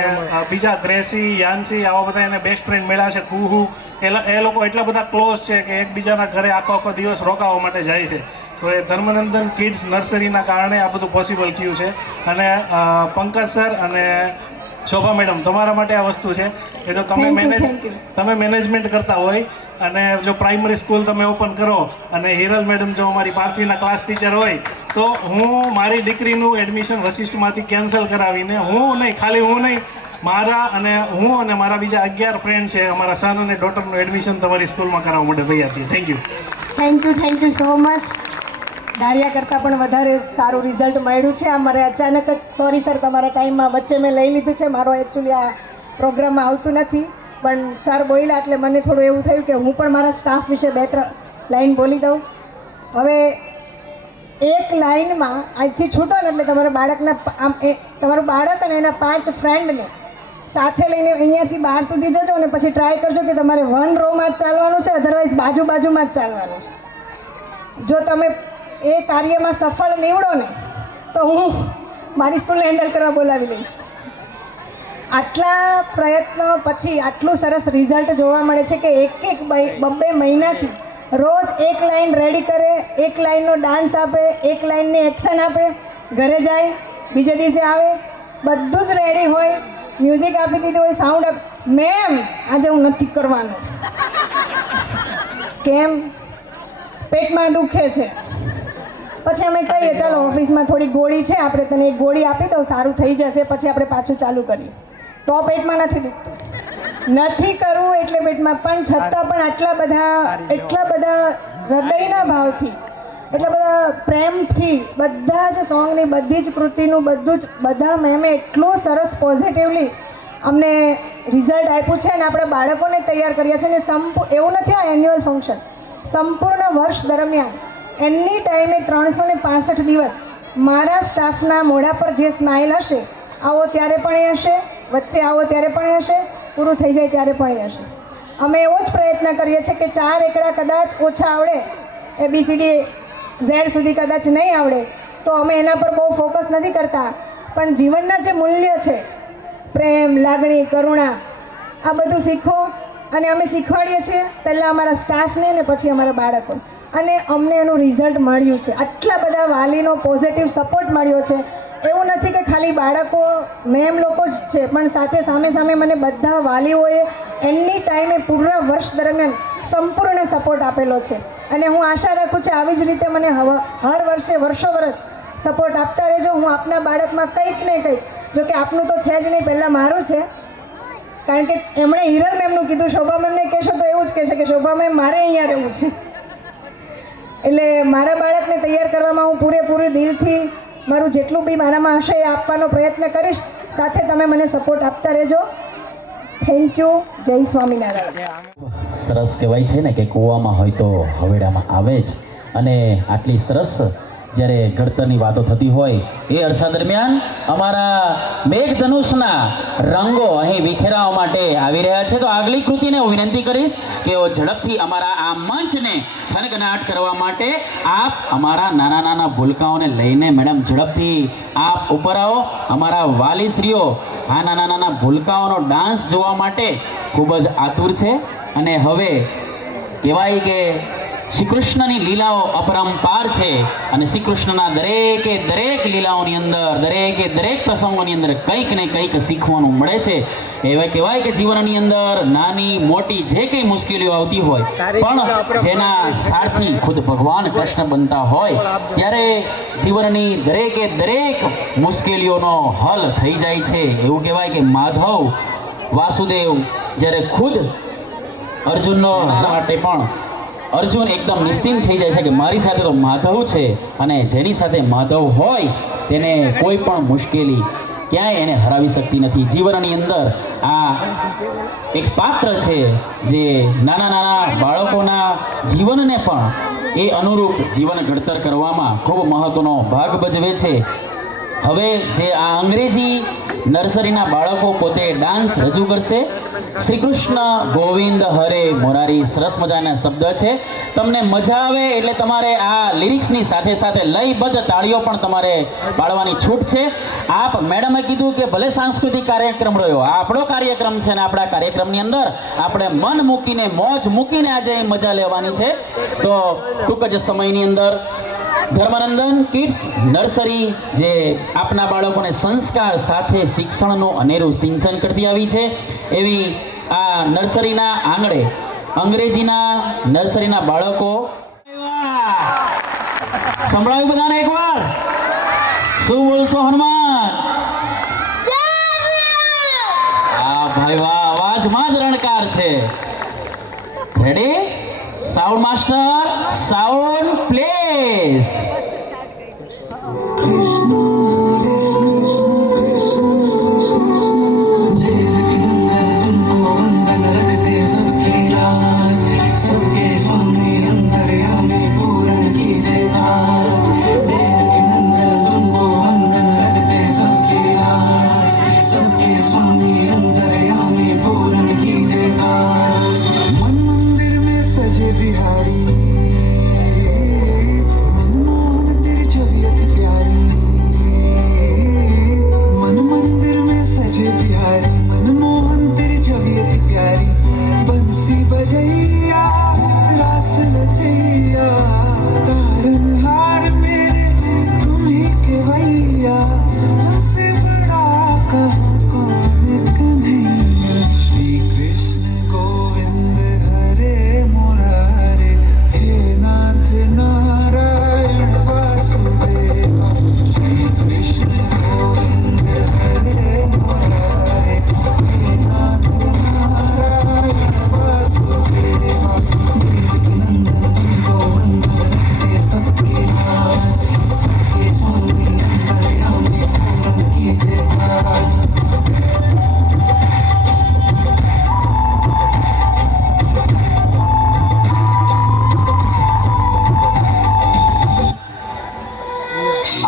બીજા ગ્રેસી, યાન્સી, આવા બધા એને બેસ્ટ ફ્રેન્ડ મળ્યા છે, કુહુ, એ લોકો એટલા બધા ક્લોઝ છે કે એકબીજાના ઘરે આખો દિવસ રોકાવા માટે જાય છે. તો એ ધર્મનંદન કિડ્સ નર્સરીના કારણે આ બધું પોસિબલ થયું છે. અને પંકજ સર અને શોભા મેડમ, તમારા માટે આ વસ્તુ છે કે જો તમે મેનેજમેન્ટ કરતા હોય અને જો પ્રાઇમરી સ્કૂલ તમે ઓપન કરો અને હિરલ મેડમ જો અમારી પાર્થવીના ક્લાસ ટીચર હોય, તો હું મારી દીકરીનું એડમિશન વશિષ્ઠમાંથી કેન્સલ કરાવીને હું નહીં મારા અને મારા બીજા 11 ફ્રેન્ડ છે, અમારા સન અને ડોટરનું એડમિશન તમારી સ્કૂલમાં કરાવવા માટે તૈયાર છીએ. Thank you so much. ધાર્યા કરતાં પણ વધારે સારું રિઝલ્ટ મળ્યું છે. આ મારે અચાનક જ, સોરી સર તમારા ટાઈમમાં વચ્ચે મેં લઈ લીધું છે, મારો એકચ્યુઅલી આ પ્રોગ્રામમાં આવતું નથી, પણ સર બોલ્યા એટલે મને થોડું એવું થયું કે હું પણ મારા સ્ટાફ વિશે 2-3 લાઈન બોલી દઉં. હવે એક લાઈનમાં આજથી છૂટો ને એટલે તમારા બાળકના તમારું બાળક અને એના 5 ફ્રેન્ડને સાથે લઈને અહીંયાથી બહાર સુધી જજો અને પછી ટ્રાય કરજો કે તમારે 1 રોમાં જ ચાલવાનું છે, અધરવાઇઝ બાજુમાં જ ચાલવાનું છે. જો તમે એ કાર્યમાં સફળ નીવડો ને તો હું મારી સ્કૂલને હેન્ડલ કરવા બોલાવી લઈશ. આટલા પ્રયત્નો પછી આટલું સરસ રિઝલ્ટ જોવા મળે છે કે એક 2 મહિનાથી રોજ એક લાઈન રેડી કરે, એક લાઈનનો ડાન્સ આપે, એક લાઈનની એક્શન આપે, ઘરે જાય, બીજે દિવસે આવે, બધું જ રેડી હોય, મ્યુઝિક આપી દીધું હોય, સાઉન્ડ મેમ આજે હું નથી કરવાનું. કેમ? પેટમાં દુખે છે. પછી અમે કહીએ ચાલો ઓફિસમાં થોડી ગોળી છે, આપણે તને એક ગોળી આપી દઉં, સારું થઈ જશે, પછી આપણે પાછું ચાલુ કરીએ. તો પેટમાં નથી દુખતું, નથી કરવું એટલે પેટમાં, પણ છતાં પણ એટલા બધા હૃદયના ભાવથી, એટલા બધા પ્રેમથી બધા જ સોંગની, બધી જ કૃતિનું, બધા મેમે એટલું સરસ પોઝિટિવલી અમને રિઝલ્ટ આપ્યું છે અને આપણા બાળકોને તૈયાર કર્યા છે. અને એવું નથી આ એન્યુઅલ ફંક્શન, સંપૂર્ણ વર્ષ દરમિયાન એની ટાઈમે 365 દિવસ મારા સ્ટાફના મોઢા પર જે સ્માઇલ હશે, આવો ત્યારે પણ એ હશે, વચ્ચે આવો ત્યારે પણ એ હશે, પૂરું થઈ જાય ત્યારે પણ એ હશે. અમે એવો જ પ્રયત્ન કરીએ છીએ કે 4 એકડા કદાચ ઓછા આવડે, ABCD Z સુધી કદાચ નહીં આવડે તો અમે એના પર બહુ ફોકસ નથી કરતા, પણ જીવનના જે મૂલ્ય છે, પ્રેમ, લાગણી, કરુણા, આ બધું શીખો. અને અમે શીખવાડીએ છીએ પહેલાં અમારા સ્ટાફને ને પછી અમારા બાળકોને, અને અમને એનું રિઝલ્ટ મળ્યું છે. આટલા બધા વાલીનો પોઝિટિવ સપોર્ટ મળ્યો છે. એવું નથી કે ખાલી બાળકો મેમ લોકો જ છે, પણ સાથે સામે મને બધા વાલીઓએ એની ટાઈમે પૂરા વર્ષ દરમિયાન સંપૂર્ણ સપોર્ટ આપેલો છે. અને હું આશા રાખું છું આવી જ રીતે મને હર વર્ષે વર્ષો સપોર્ટ આપતા રહેજો. હું આપના બાળકમાં કંઈક ને કંઈક, જો કે આપનું તો છે જ નહીં, પહેલાં મારું છે, કારણ કે એમણે હિરલ મેમનું કીધું, શોભા મેમને કહેશો તો એવું જ કહેશે કે શોભા મેમ મારે અહીંયા રહેવું છે. એટલે મારા બાળકને તૈયાર કરવામાં હું પૂરેપૂરું દિલથી મારું જેટલું બી મારામાં હશે એ આપવાનો પ્રયત્ન કરીશ. સાથે તમે મને સપોર્ટ આપતા રહેજો. Thank you. જય સ્વામિનારાયણ. સરસ કહેવાય છે ને કે કૂવામાં હોય તો હવેડામાં આવે જ. અને આટલી સરસ જ્યારે ઘડતરની વાતો થતી હોય એ અરસા દરમિયાન અમારા મેઘધનુષના રંગો અહીં વિખેરાવા માટે આવી રહ્યા છે. તો આગલી કૃતિને હું વિનંતી કરીશ કે ઝડપથી અમારા આ મંચને થનગનાટ કરવા માટે આપ અમારા નાના નાના ભૂલકાઓને લઈને મેડમ ઝડપથી આપ ઉપર આવો. અમારા વાલીશ્રીઓ આ નાના નાના ભૂલકાઓનો ડાન્સ જોવા માટે ખૂબ જ આતુર છે. અને હવે કહેવાય કે શ્રી કૃષ્ણની લીલાઓ અપરંપાર છે અને શ્રી કૃષ્ણના દરેકે દરેક લીલાઓની અંદર, દરેકે દરેક પ્રસંગોની અંદર કંઈક ને કંઈક શીખવાનું મળે છે. એવા કહેવાય કે જીવનની અંદર નાની મોટી જે કંઈ મુશ્કેલીઓ આવતી હોય પણ જેના સારથી ખુદ ભગવાન કૃષ્ણ બનતા હોય ત્યારે જીવનની દરેકે દરેક મુશ્કેલીઓનો હલ થઈ જાય છે. એવું કહેવાય કે માધવ વાસુદેવ જ્યારે ખુદ અર્જુનનો માટે પણ અર્જુન એકદમ નિશ્ચિંત થઈ જાય છે કે મારી સાથે તો માધવ છે અને જેની સાથે માધવ હોય તેને કોઈ પણ મુશ્કેલી ક્યાંય એને હરાવી શકતી નથી. જીવનની અંદર આ એક પાત્ર છે જે નાના નાના બાળકોના જીવનને પણ એ અનુરૂપ જીવન ઘડતર કરવામાં ખૂબ મહત્વનો ભાગ ભજવે છે. હવે જે આ અંગ્રેજી નર્સરીના બાળકો પોતે ડાન્સ રજૂ કરશે. શ્રી કૃષ્ણ ગોવિંદ હરે મોરારી સરસ મજાના શબ્દ છે. તમને મજા આવે એટલે તમારે આ લિરિક્સની સાથે સાથે લયબદ્ધ તાળીઓ પણ તમારે પાડવાની છૂટ છે. આપ મેડમે કીધું કે ભલે સાંસ્કૃતિક કાર્યક્રમ રહ્યો, આ આપણો કાર્યક્રમ છે અને આપણા કાર્યક્રમની અંદર આપણે મન મૂકીને મોજ મૂકીને આજે મજા લેવાની છે. તો ટૂંક જ સમયની અંદર ધર્મનંદન કિડ્સ નર્સરી જે આપના બાળકોને સંસ્કાર સાથે શિક્ષણનું અનેરું સિંચન કરતી આવી છે એવી આ નર્સરીના આંગણે અંગ્રેજીના નર્સરીના બાળકો સંભળાવ્યું બધાને એકવાર. શું બોલશો હનુમાન? આ ભાઈ વાહ, અવાજમાં જ રણકાર છે. Ready? Sound master, sound please.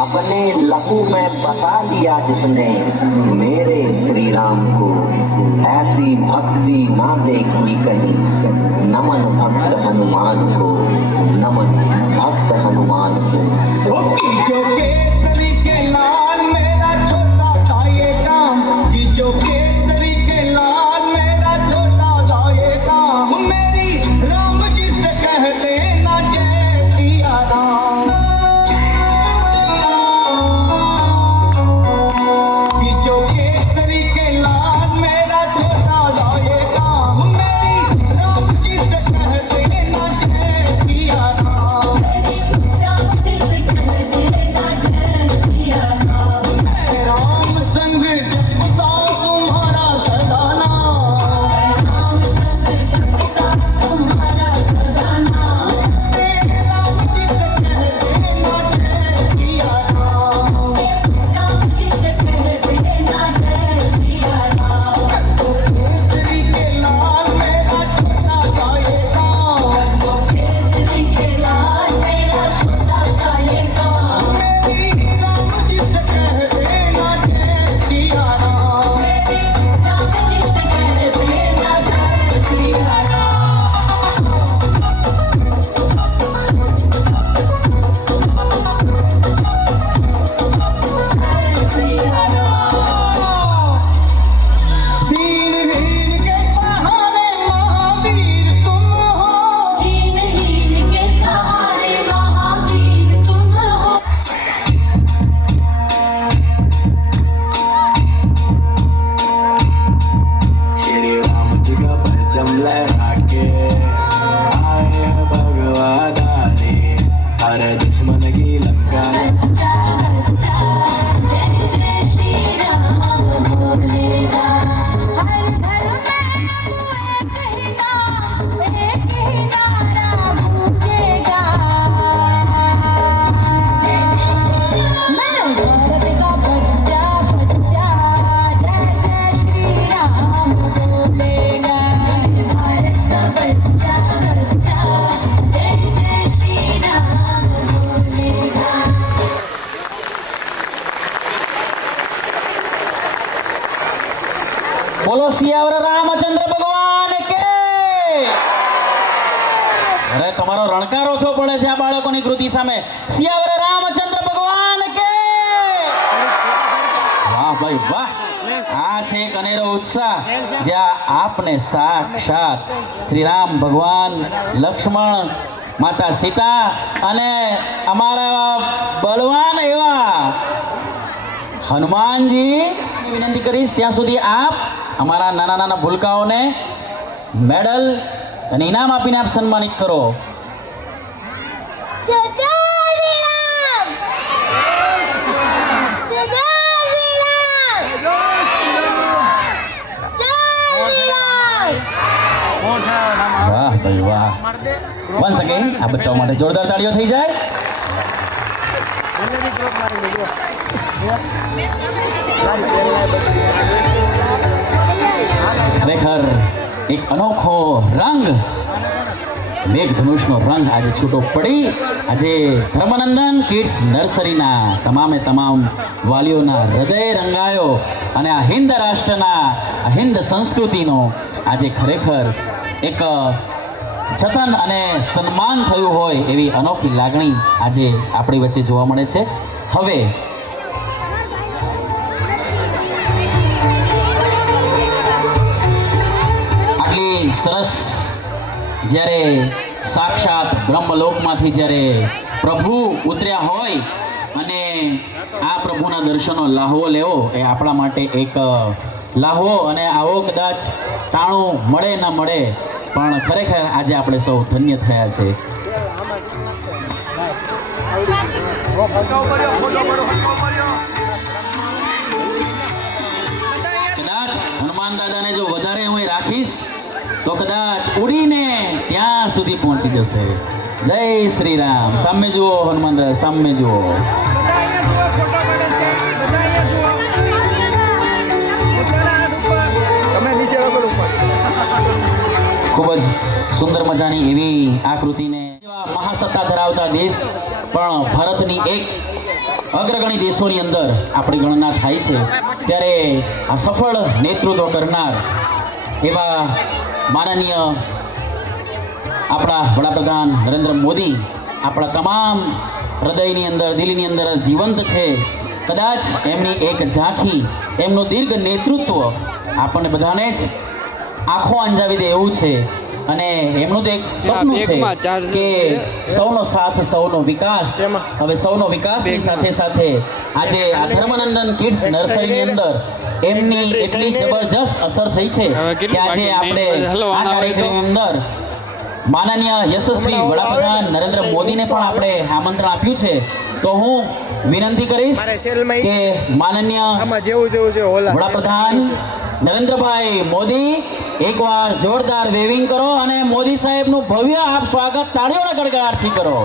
अपने लहू में बसा दिया जिसने मेरे श्री राम को, ऐसी भक्ति ना देखी कहीं. नमन भक्त हनुमान को, नमन भक्त हनुमान को. जो केसरी के लाल मेरा छोटा सा ये काम, जो केसरी के लाल मेरा छोटा सा ये काम, मेरी राम जी से कह देना जय सिया राम. जो केसरी के लाल मेरा छोटा सा ये काम, मेरी राम जी से कह देना जय અરે તમારો રણકારો છો પડે છે આ બાળકોની કૃતિ સામે. સિયાવર રામચંદ્ર ભગવાન કે વાહ ભાઈ વાહ. આ છે એક અનેરો ઉત્સાહ જ્યાં આપને સાક્ષાત શ્રી રામ ભગવાન, લક્ષ્મણ, માતા સીતા અને અમારા બળવાન એવા હનુમાનજી વિનંતી કરીશ ત્યાં સુધી આપ અમારા નાના નાના ભૂલકાઓને મેડલ અને ઇનામ આપીને આપ સન્માનિત કરો. વાહ ભાઈ વાહ. વન્સ અગેન આ બચ્ચાઓ માટે જોરદાર તાળીઓ થઈ જાય. ખરેખર એક અનોખો રંગ, મેઘધનુષનો રંગ આજે છૂટો પડી. આજે ધર્મનંદન કિડ્સ નર્સરીના તમામે તમામ વાલીઓના હૃદય રંગાયો અને આ હિન્દ રાષ્ટ્રના, આ હિન્દ સંસ્કૃતિનો આજે ખરેખર એક જતન અને સન્માન થયું હોય એવી અનોખી લાગણી આજે આપણી વચ્ચે જોવા મળે છે. હવે આટલી સરસ જ્યારે સાક્ષાત બ્રહ્મલોકમાંથી જ્યારે પ્રભુ ઉતર્યા હોય અને આ પ્રભુના દર્શનનો લાહવો લેવો એ આપણા માટે એક લાહવો, અને આવો કદાચ ટાણું મળે ન મળે પણ ખરેખર આજે આપણે સૌ ધન્ય થયા છે. કદાચ હનુમાન દાદાને જો વધારે હું રાખીશ તો કદાચ ઉડીને ત્યાં સુધી પહોંચી જશે. જય શ્રી રામ. સામે જુઓ હનુમાન દાદા, સામે જુઓ. ખૂબ જ સુંદર મજાની એવી આકૃતિને મહાસત્તા ધરાવતા દેશ પણ ભારતની એક અગ્રગણી દેશોની અંદર આપણી ગણના થાય છે. ત્યારે આ સફળ નેતૃત્વ કરનાર એવા માનનીય આપણા વડાપ્રધાન નરેન્દ્ર મોદી આપણા તમામ હૃદયની અંદર, દિલની અંદર જીવંત છે. કદાચ એમની એક ઝાંખી, એમનું દીર્ઘ નેતૃત્વ આપણને બધાને જ આંખો અંજાવી દે એવું છે. અને એમનું તો એક સપનું છે કે સૌનો સાથ સૌનો વિકાસ. હવે સૌનો વિકાસની સાથે સાથે આજે આ ધર્મનંદન કિડ્સ નર્સરીની અંદર એમની એટલી જબરજસ્ત અસર થઈ છે કે આજે આપણે આ કાર્યક્રમની અંદર માનનીય યશસ્વી વડાપ્રધાન નરેન્દ્ર મોદીને પણ આપણે આમંત્રણ આપ્યું છે. તો હું વિનંતી કરીશ કે માનનીય વડાપ્રધાન નરેન્દ્રભાઈ મોદી એકવાર જોરદાર વેવિંગ કરો અને મોદી સાહેબનું ભવ્ય આપ સ્વાગત તાળીઓના ગડગડાટથી કરો.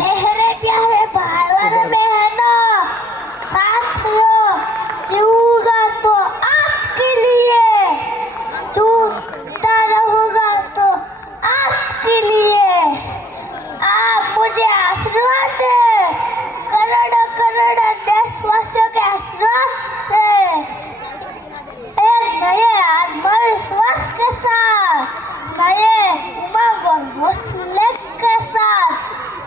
मेरे प्यारे भाई और बहनों, साथियों, जीऊंगा तो आपके लिए, जीता रहूंगा तो आपके लिए. आप मुझे आशीर्वाद दे, करोड़ों करोड़ों देशवासियों के आशीर्वाद दे. एक नए आत्मविश्वास के साथ, नए उमंग और हौसले के साथ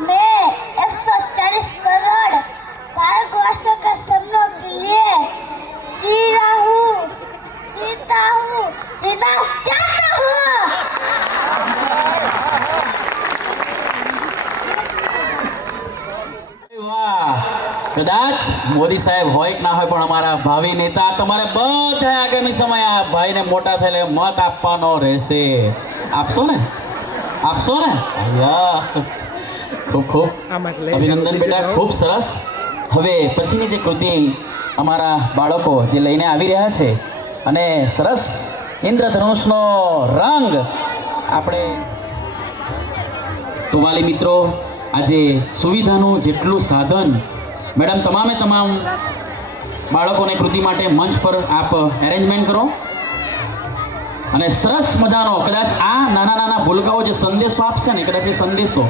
मैं 140 करोड़ भारतवासियों के सपनों के लिए जी रहा हूँ, जीता हूँ, जीना चाहता हूँ. વાહ. કદાચ મોદી સાહેબ હોય કે ના હોય પણ અમારા ભાવિ નેતા તમારે બધા આગામી સમય આ ભાઈને મોટા થયેલે મત આપવાનો રહેશે. આપશો ને? આપશો ને? ખૂબ ખૂબ અભિનંદન બેટા, ખૂબ સરસ. હવે પછીની જે કૃતિ અમારા બાળકો જે લઈને આવી રહ્યા છે અને સરસ ઇન્દ્રધનુષનો રંગ આપણે તો વાલી મિત્રો, આજે સુવિધાનું જેટલું સાધન મેડમ તમામે તમામ બાળકોને કૃતિ માટે મંચ પર આપ એરેન્જમેન્ટ કરો અને સરસ મજાનો કદાચ આ નાના નાના ભૂલકાઓ જે સંદેશો આપશે ને, કદાચ એ સંદેશો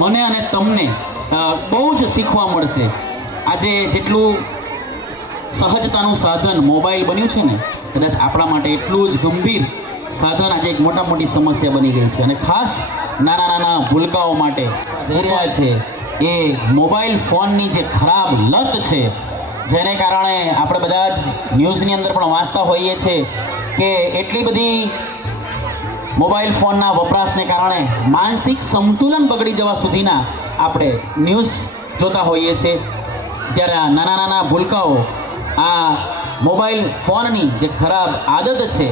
મને અને તમને બહુ જ શીખવા મળશે. આજે જેટલું સહજતાનું સાધન મોબાઈલ બન્યું છે ને, કદાચ આપણા માટે એટલું જ ગંભીર સાધન આજે એક મોટી સમસ્યા બની ગઈ છે. અને ખાસ નાના ભૂલકાઓ માટે જઈ રહ્યા છે એ મોબાઈલ ફોનની જે ખરાબ લત છે, જેને કારણે આપણે બધા જ ન્યૂઝની અંદર પણ વાંચતા હોઈએ છીએ કે એટલી બધી મોબાઈલ ફોનના વપરાશને કારણે માનસિક સંતુલન બગડી જવા સુધીના આપણે ન્યૂઝ જોતા હોઈએ છીએ. ત્યારે આ નાના ભૂલકાઓ આ મોબાઈલ ફોનની જે ખરાબ આદત છે,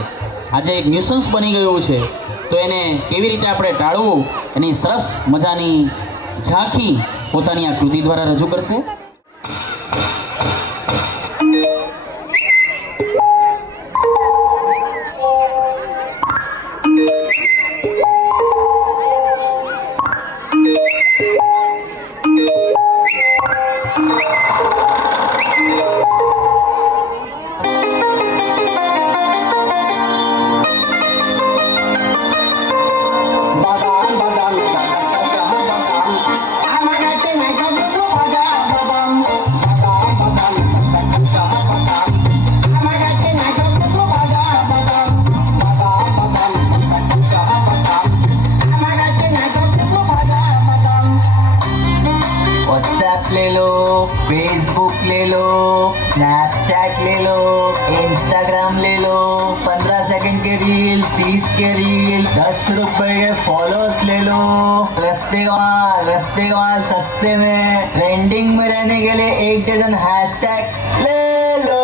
આજે એક ન્યુસન્સ બની ગયું છે, તો એને કેવી રીતે આપણે ટાળવું એની સરસ મજાની ઝાંખી પોતાની આ કૃતિ દ્વારા રજૂ કરશે. ले लो, फेसबुक ले लो, स्नैपचैट ले लो, इंस्टाग्राम ले लो, 15 सेकंड के रील, 30 के रील, 10 रुपए के फॉलोअर्स ले लो. रस्ते कमाल सस्ते में ट्रेंडिंग में रहने के लिए 1 डजन हैशटैग ले लो.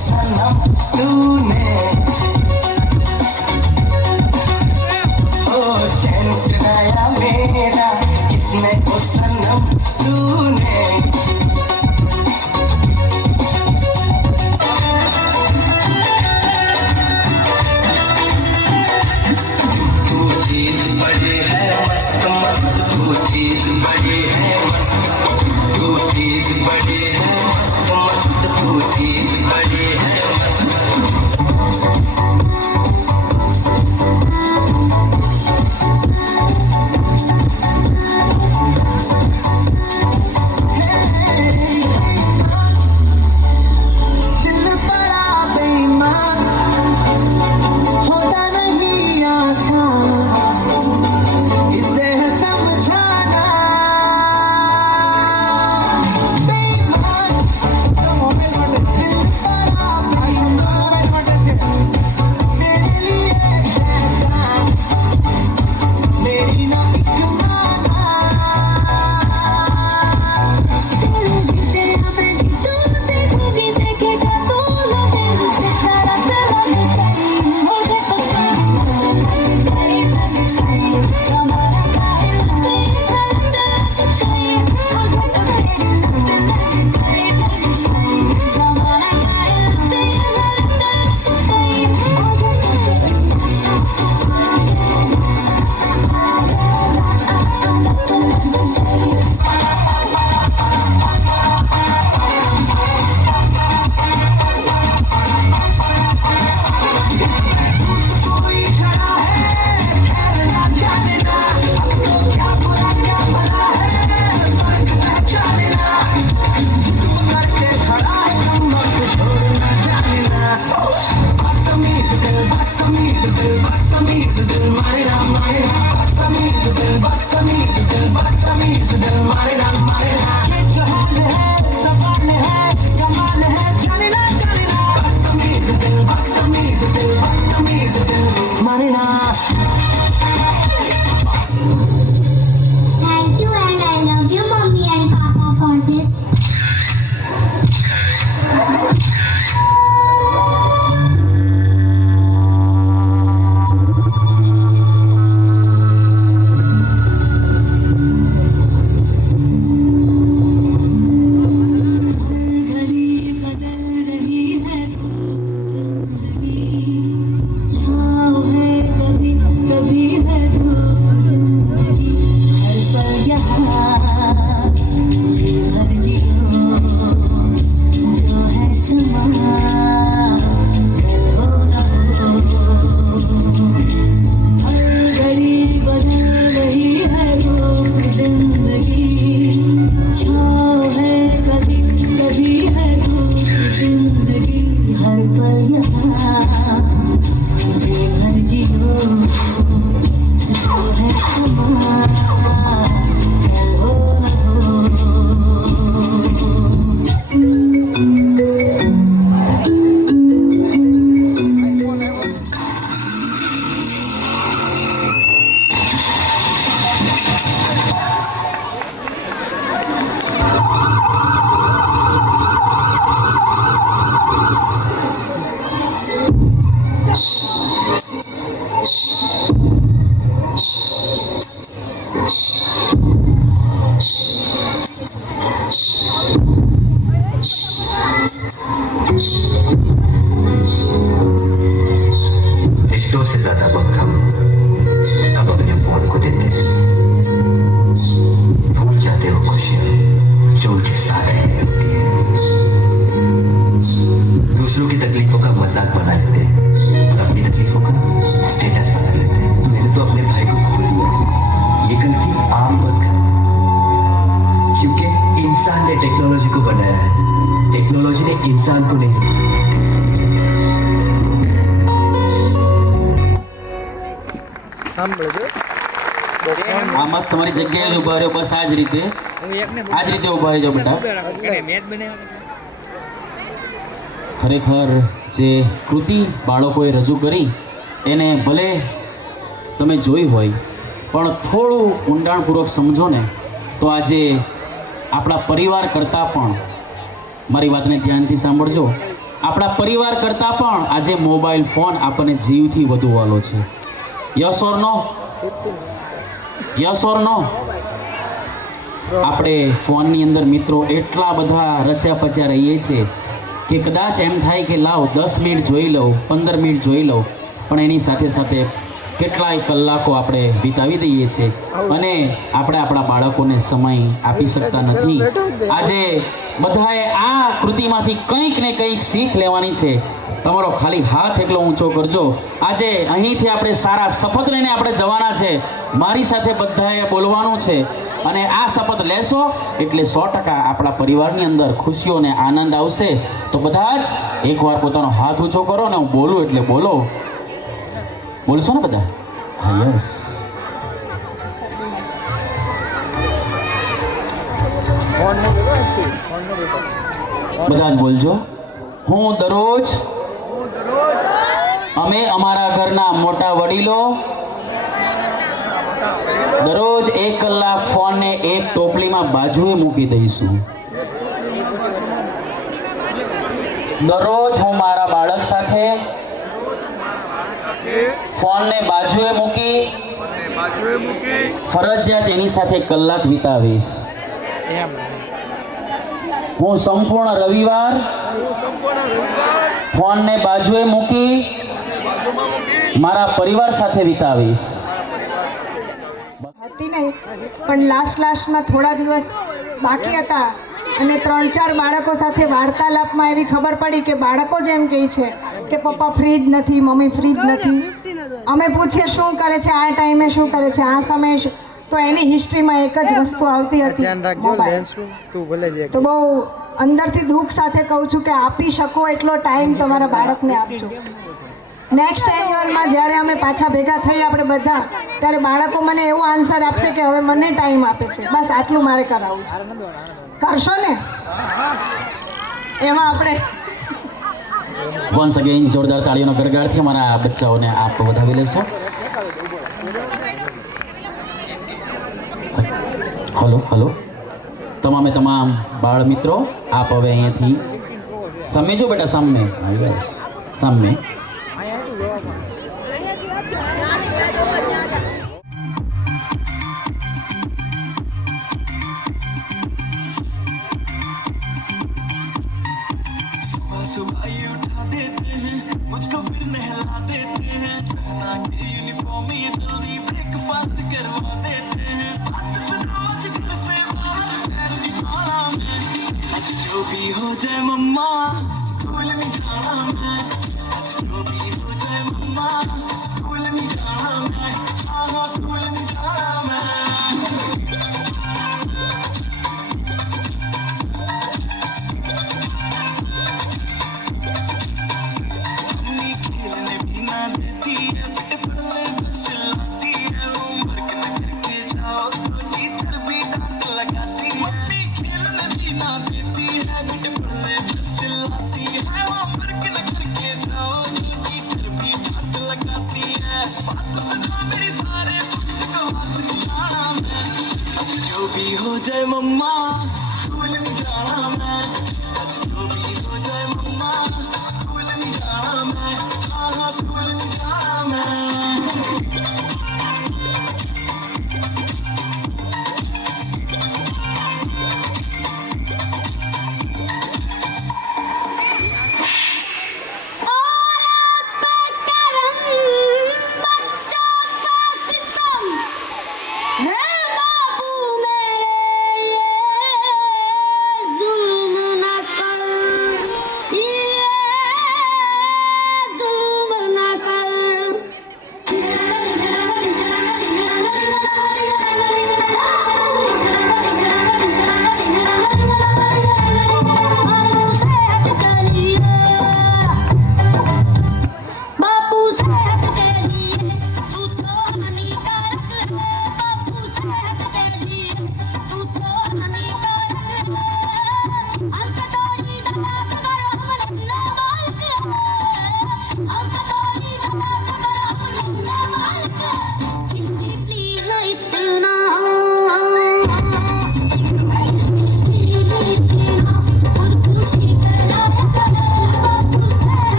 सनम तूने ओ चैन चुराया मेरा किसने ओ सनम तूने. तू चीज बड़ी है मस्त मस्त, तू चीज बड़ी है मस्त, तू चीज बड़ी है मस्त मस्त, तू चीज बड़ी है मस्त. दिल बड़ा बेईमान होता नहीं आसान, इसे है समझाना. बेईमान दिल बड़ा बेईमान मेरे लिए शैतान, मेरी ना एक माना. तेरा मैं तू देखूंगी देखेगा तू लगे से सारा तेरा करी मुझे तो करी लगे सही हमारा काहे लगते चलते सही मुझे तो करी लगे सही हमारा काहे लगते सही मुझे तो सही. कोई खड़ा है खैर ना जाने ना, अब तो क्या बुरा क्या भला है फर्क ना जाने ना. तू करके खड़ा है तुम मत छोड़ ना जाने ना. बदतमीज दिल बदतमीज दिल बदतमीज दिल मारेगा मारेगा. बदतमीज दिल बदतमीज दिल बदतमीज दिल मारेगा मारेगा. ये जो हाल है सवाल है कमाल है जाने ना बदतमीज दिल बदतमीज दिल बदतमीज दिल मारेगा. Thank you and I love you, Mommy and Papa, for this. पर यहाँ जी भर जियो तो है हमारा कल हो न हो। रिश्तों से ज्यादा वक्त हम अब अपने फोन को देते हैं। भूल जाते हो खुशियां जो उनके साथ रहनी होती है। दूसरों की तकलीफों का मजाक बना लेते हैं और अपनी तकलीफों का स्टेटस बना लेते हैं। मैंने तो अपने भाई को खो दिया, ये गलती आप मत करना, क्योंकि इंसान ने टेक्नोलॉजी को बनाया है, टेक्नोलॉजी ने इंसान को नहीं। આમાં તમારી જગ્યાએ જ ઊભા રહ્યો, બસ આ જ રીતે ઊભા રહેજો બેટા. ખરેખર જે કૃતિ બાળકોએ રજૂ કરી એને ભલે તમે જોઈ હોય પણ થોડું ઊંડાણપૂર્વક સમજો ને તો આજે આપણા પરિવાર કરતાં પણ, મારી વાતને ધ્યાનથી સાંભળજો, આપણા પરિવાર કરતાં પણ આજે મોબાઈલ ફોન આપણને જીવથી વધુ વાલો છે. Yes or no? Yes or no? આપણે ફોનની અંદર મિત્રો એટલા બધા રચ્યા પચ્યા રહીએ છીએ કે કદાચ એમ થાય કે લાવ 10 મિનિટ જોઈ લઉં, 15 મિનિટ જોઈ લઉં, પણ એની સાથે સાથે કેટલાય કલાકો આપણે વિતાવી દઈએ છીએ અને આપણે આપણા બાળકોને સમય આપી શકતા નથી. આજે બધાએ આ કૃતિમાંથી કંઈક ને કંઈક શીખ લેવાની છે. તમારો ખાલી હાથ એકલો ઊંચો કરજો. આજે અહીંથી આપણે સારા શપથ લઈને આપણે જવાના છે. મારી સાથે બધાએ બોલવાનું છે અને આ શપથ લેશો એટલે 100% આપણા પરિવારની અંદર ખુશીઓ અને આનંદ આવશે. તો બધા જ એકવાર પોતાનો હાથ ઊંચો કરો ને હું બોલું એટલે બોલો. બોલશો ને બધા? હા, યસ. બધા જ બોલજો. હું દરરોજ, અમે અમારા ઘરના મોટા વડીલો દરરોજ 1 કલાક ફોનને એક ટોપલીમાં બાજુએ મૂકી દઈશું. દરરોજ હું મારા બાળક સાથે ફોનને બાજુએ મૂકી ફરજિયાત એની સાથે 1 કલાક વિતાવીશ. હું સંપૂર્ણ રવિવાર ફોનને બાજુએ મૂકી મારા પરિવાર સાથે વિતાવીશ. હતી નહીં પણ લાસ્ટમાં થોડા દિવસ બાકી હતા અને 3-4 બાળકો સાથે વાર્તાલાપમાં એવી ખબર પડી કે બાળકો જ એમ કહે છે કે પપ્પા ફ્રી જ નથી, મમ્મી ફ્રી જ નથી. અમે પૂછીએ શું કરે છે આ ટાઈમે, શું કરે છે આ સમયે, તો એની હિસ્ટ્રીમાં એક જ વસ્તુ આવતી હતી, તો બહુ અંદરથી દુઃખ સાથે કહું છું કે આપી શકો એટલો ટાઈમ તમારા બાળકને આપજો. નેક્સ્ટ એન્યુઅલમાં જ્યારે અમે પાછા ભેગા થઈ આપણે બધા, ત્યારે બાળકો મને એવો આન્સર આપશે કે હવે મને ટાઈમ આપે છે. બસ આટલું મારે કરાવવું છે. કરશો ને? એમાં આપણે વન્સ અગેન જોરદાર તાળીઓનો ગરગડાટથી અમારા બચ્ચાઓને આપ વધાવી લેશો. હલો હલો તમામે તમામ બાળ મિત્રો, આપ હવે અહીંયાથી સામે જો બેટા, સામે. યસ, સામે. सुबह ये उठा देते हैं मुझको, फिर नहला देते हैं, पहना के यूनिफॉर्म ये जल्दी ब्रेकफास्ट करवा देते हैं। बात सुनो आज घर से बाहर पैर निकाला मैं, आज जो भी हो जाए मम्मा स्कूल नहीं जाना मैं, आज जो भी हो जाए मम्मा स्कूल नहीं जाना मैं, हाँ स्कूल नहीं जाना मैं। जाए मम्मा स्कूल नहीं जाना मैं, आज जो भी हो जाए मम्मा स्कूल नहीं जाना मैं, हाँ स्कूल नहीं जाना मैं। Yeah.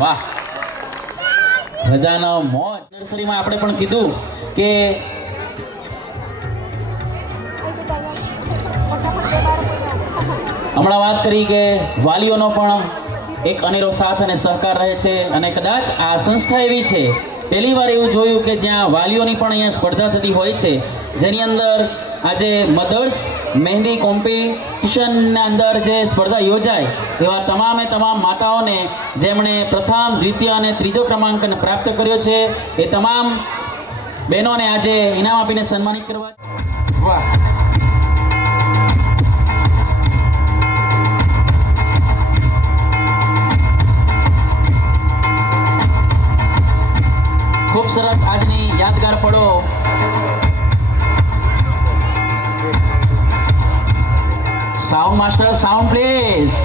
વાહ, રજાનો મોજ. નર્સરીમાં આપણે પણ કીધું કે હમણાં વાત કરી કે વાલીઓનો પણ એક અનેરો સાથ અને સહકાર રહે છે, અને કદાચ આ સંસ્થા એવી છે, પહેલી વાર એવું જોયું કે જ્યાં વાલીઓની પણ અહીંયા સ્પર્ધા થતી હોય છે, જેની અંદર આજે મધર્સ મહેંદી કોમ્પિટિશનના અંદર જે સ્પર્ધા યોજાય એવા તમામ માતાઓને જેમણે પ્રથમ, દ્વિતીય અને ત્રીજો ક્રમાંક પ્રાપ્ત કર્યો છે એ તમામ બહેનોને આજે ઇનામ આપીને સન્માનિત કરવા. વાહ, ખૂબ સરસ આજની યાદગાર પળો. Sound master, sound please.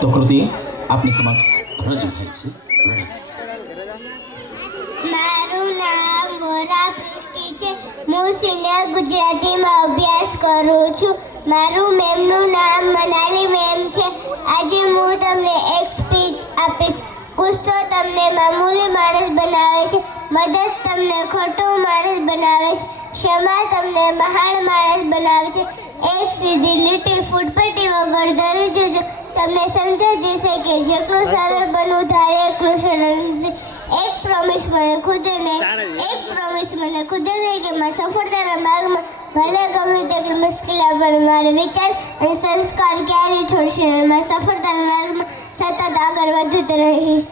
તો કૃતિ આપની સમક્ષ રજૂ થાય છે. મારું નામ વોરા પૃષ્ટિ છે. હું સિનિયર ગુજરાતીમાં અભ્યાસ કરું છું. મારું મેમનું નામ મનાલી મેમ છે. આજે હું તમને એક સ્પીચ આપીશ. ગુસ્સો તમને મામૂલી માણસ બનાવે છે. મદદ તમને ખોટો માણસ બનાવે છે. ક્ષમા તમને મહાન માણસ બનાવે છે. એક સીધી લીટી ફૂટપટ્ટી વગર દરી જજો. તમને સમજાય જશે કે જેટલું સરળ બનવું ત્યારે એટલું સરળ નથી. એક પ્રોમિસ મને ખુદે નહીં કે મારા સફળતાના માર્ગમાં ભલે ગમે તેટલી મુશ્કેલી પણ મારા વિચાર અને સંસ્કાર ક્યારેય છોડશે નહીં. મારા સફળતાના માર્ગમાં સતત આગળ વધતું રહીશ.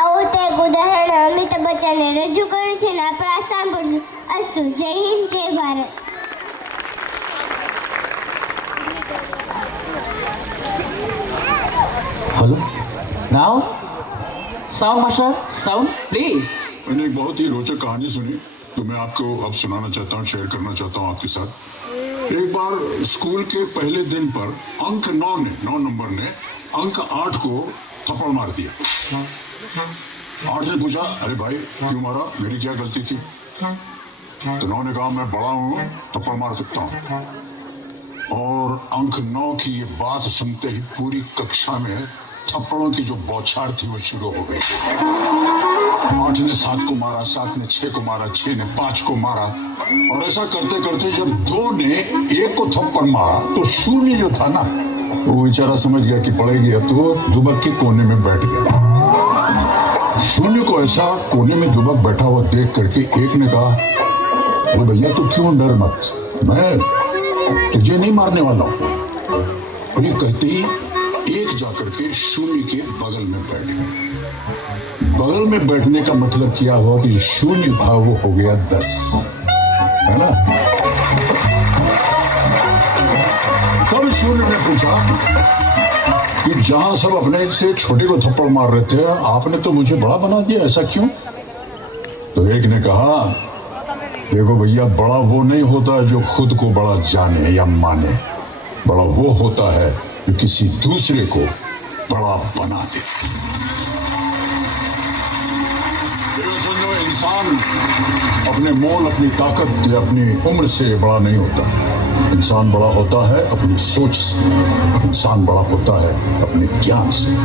આવું તે એક ઉદાહરણ અમિતાભ બચ્ચને રજૂ કર્યું છે અને આપણે આ સાંભળશું. અસ્તુ. જય હિન્દ, જય Bharat. Hello, now sound master, sound please. मैंने एक बहुत ही रोचक कहानी सुनी तो मैं आपको अब सुनाना चाहता हूँ, शेयर करना चाहता हूँ आपके साथ. एक बार स्कूल के पहले दिन पर अंक 9 नंबर ने अंक 8 को थप्पड़ मार दिया. 8 ने पूछा, अरे भाई क्यों मारा, मेरी क्या गलती थी? तो 9 ने कहा, मैं बड़ा हूँ, थप्पड़ मार सकता हूँ. और अंक 9 की ये बात सुनते ही पूरी कक्षा में थप्पड़ों की जो बौछार थी वो शुरू हो गई. 8 ने 7 को मारा, 7 ने 6 को मारा, 6 ने 5 को मारा. और ऐसा करते करते जब 2 ने 1 को थप्पड़ मारा तो शून्य जो था ना, वो बेचारा समझ गया कि पड़ेगी, अब तो दुबक के कोने में बैठ गया. शून्य को ऐसा कोने में दुबक बैठा हुआ देख करके 1 ने कहा, अरे भैया तू क्यों डर मत, मैं तुझे नहीं मारने वाला हूं. और ये कहते ही 1 जाकर के शून्य के बगल में बैठ गया. बगल में बैठने का मतलब क्या हुआ कि शून्य था वो हो गया 10, है ना. तब शून्य ने पूछा कि जहां सब अपने से छोटे को थप्पड़ मार रहे थे, आपने तो मुझे बड़ा बना दिया, ऐसा क्यों? तो 1 ने कहा, देखो भैया, बड़ा वो नहीं होता है जो खुद को बड़ा जाने या माने. बड़ा वो होता है जो किसी दूसरे को बड़ा बना दे. इंसान अपने मोल, अपनी ताकत या अपनी उम्र से बड़ा नहीं होता. इंसान बड़ा होता है अपनी सोच से. इंसान बड़ा होता है अपने ज्ञान से.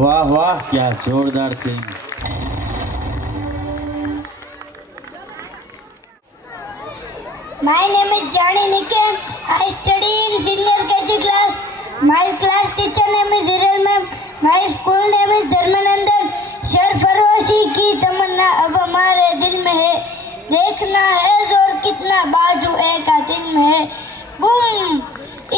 વાહ વાહ, क्या जोरदार thing. My name is Johnny Niken. I study in senior KG class. My class teacher name is Hiral ma'am. My school name is धर्मानंदन. सरफरोशी की तमन्ना अब हमारे दिल में है. देखना है जोर कितना बाजू एक दिल में है. बूम.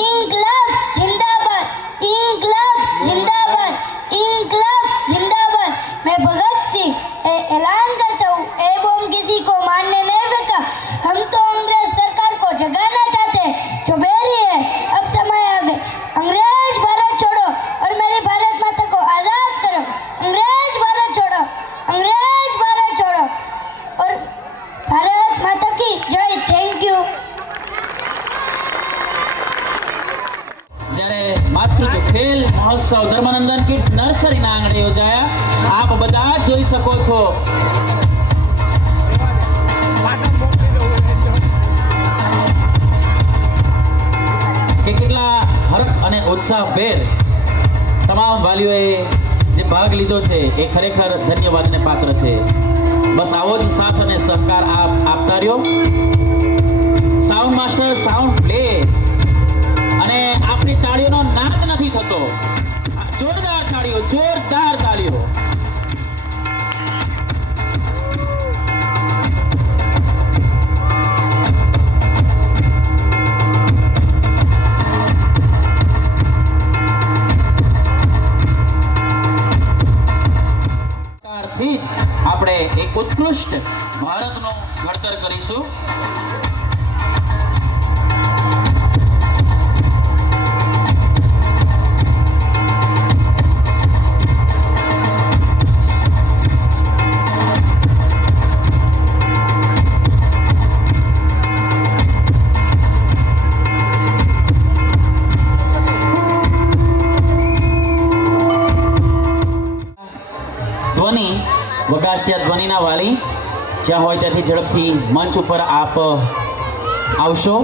इंकलाब जिंदाबाद. इंकलाब जिंदाबाद. इंकलाब जिंदाबाद. मैं भगत सिंह ऐलान करता हूँ, ए बम किसी को मारने नहीं देता. हम तो अंग्रेज सरकार को जगाना चाहते हैं जो बेरी है. अब समय आ गया. अंग्रेज भारत छोड़ो और मेरी भारत माता को आजाद करो. अंग्रेज भारत छोड़ो. अंग्रेज भारत छोड़ो और भारत माता की जय. Thank you. જ્યારે માતૃત્વ ખેલ મહોત્સવ ધર્માનંદન કિડ્સ નર્સરીના આંગણે યોજાયા, આપ બધા જોઈ શકો છો કે કેટલા હર્ષ અને ઉત્સાહભેર તમામ વાલીઓએ જે ભાગ લીધો છે એ ખરેખર ધન્યવાદને પાત્ર છે. બસ આવો જ સાથ અને સહકાર આપતા રહ્યો. સાઉન્ડ માસ્ટર સાઉન્ડ પ્લેસ અને આપણી તાળીઓનો નાદ નથી થતો. જોરદાર તાળીઓ, જોરદાર તાળીઓ. થી જ આપણે એક ઉત્કૃષ્ટ ભારતનું ઘડતર કરીશું. ધ્વનિ વગાસિયા ધ્વનિના વાલી જ્યાં હોય ત્યાંથી ઝડપથી મંચ ઉપર આપ આવશો.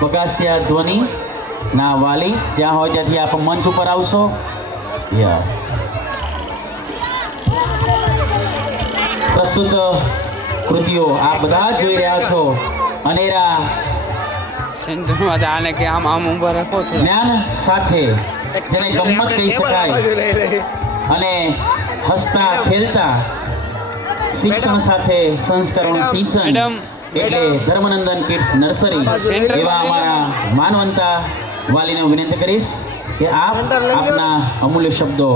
વગાસિયા ધ્વનિના વાલી જ્યાં હોય ત્યાંથી આપ મંચ ઉપર આવશો. યસ. પ્રસ્તુત કૃતિઓ આપ બધા જ જોઈ રહ્યા છો. અનેરા સેન્ટરમાં આને કે આમ આમ ઊભા રાખો. જ્ઞાન સાથે જેને ગમ્મત કહી શકાય અને હસતા ખેલતા શિક્ષણ સાથે સંસ્કારોનું સિંચન એટલે ધર્માનંદન કિડ્સ નર્સરી એવા અમારા માનવંતા વાલીને વિનંતી કરીશ કે આપ આપના અમૂલ્ય શબ્દો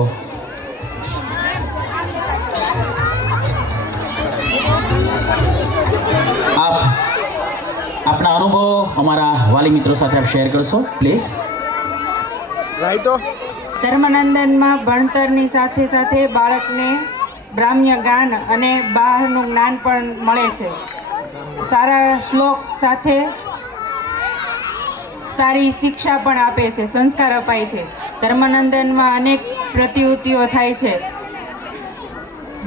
આપના અનુભવો અમારા વાલી મિત્રો સાથે આપ શેર કરશો પ્લીઝ. ધર્માનંદનમાં ભણતરની સાથે સાથે બાળકને બ્રાહ્મ્ય જ્ઞાન અને બહારનું જ્ઞાન પણ મળે છે. સારા શ્લોક સાથે સારી શિક્ષા પણ આપે છે, સંસ્કાર અપાય છે. ધર્માનંદનમાં અનેક પ્રવૃત્તિઓ થાય છે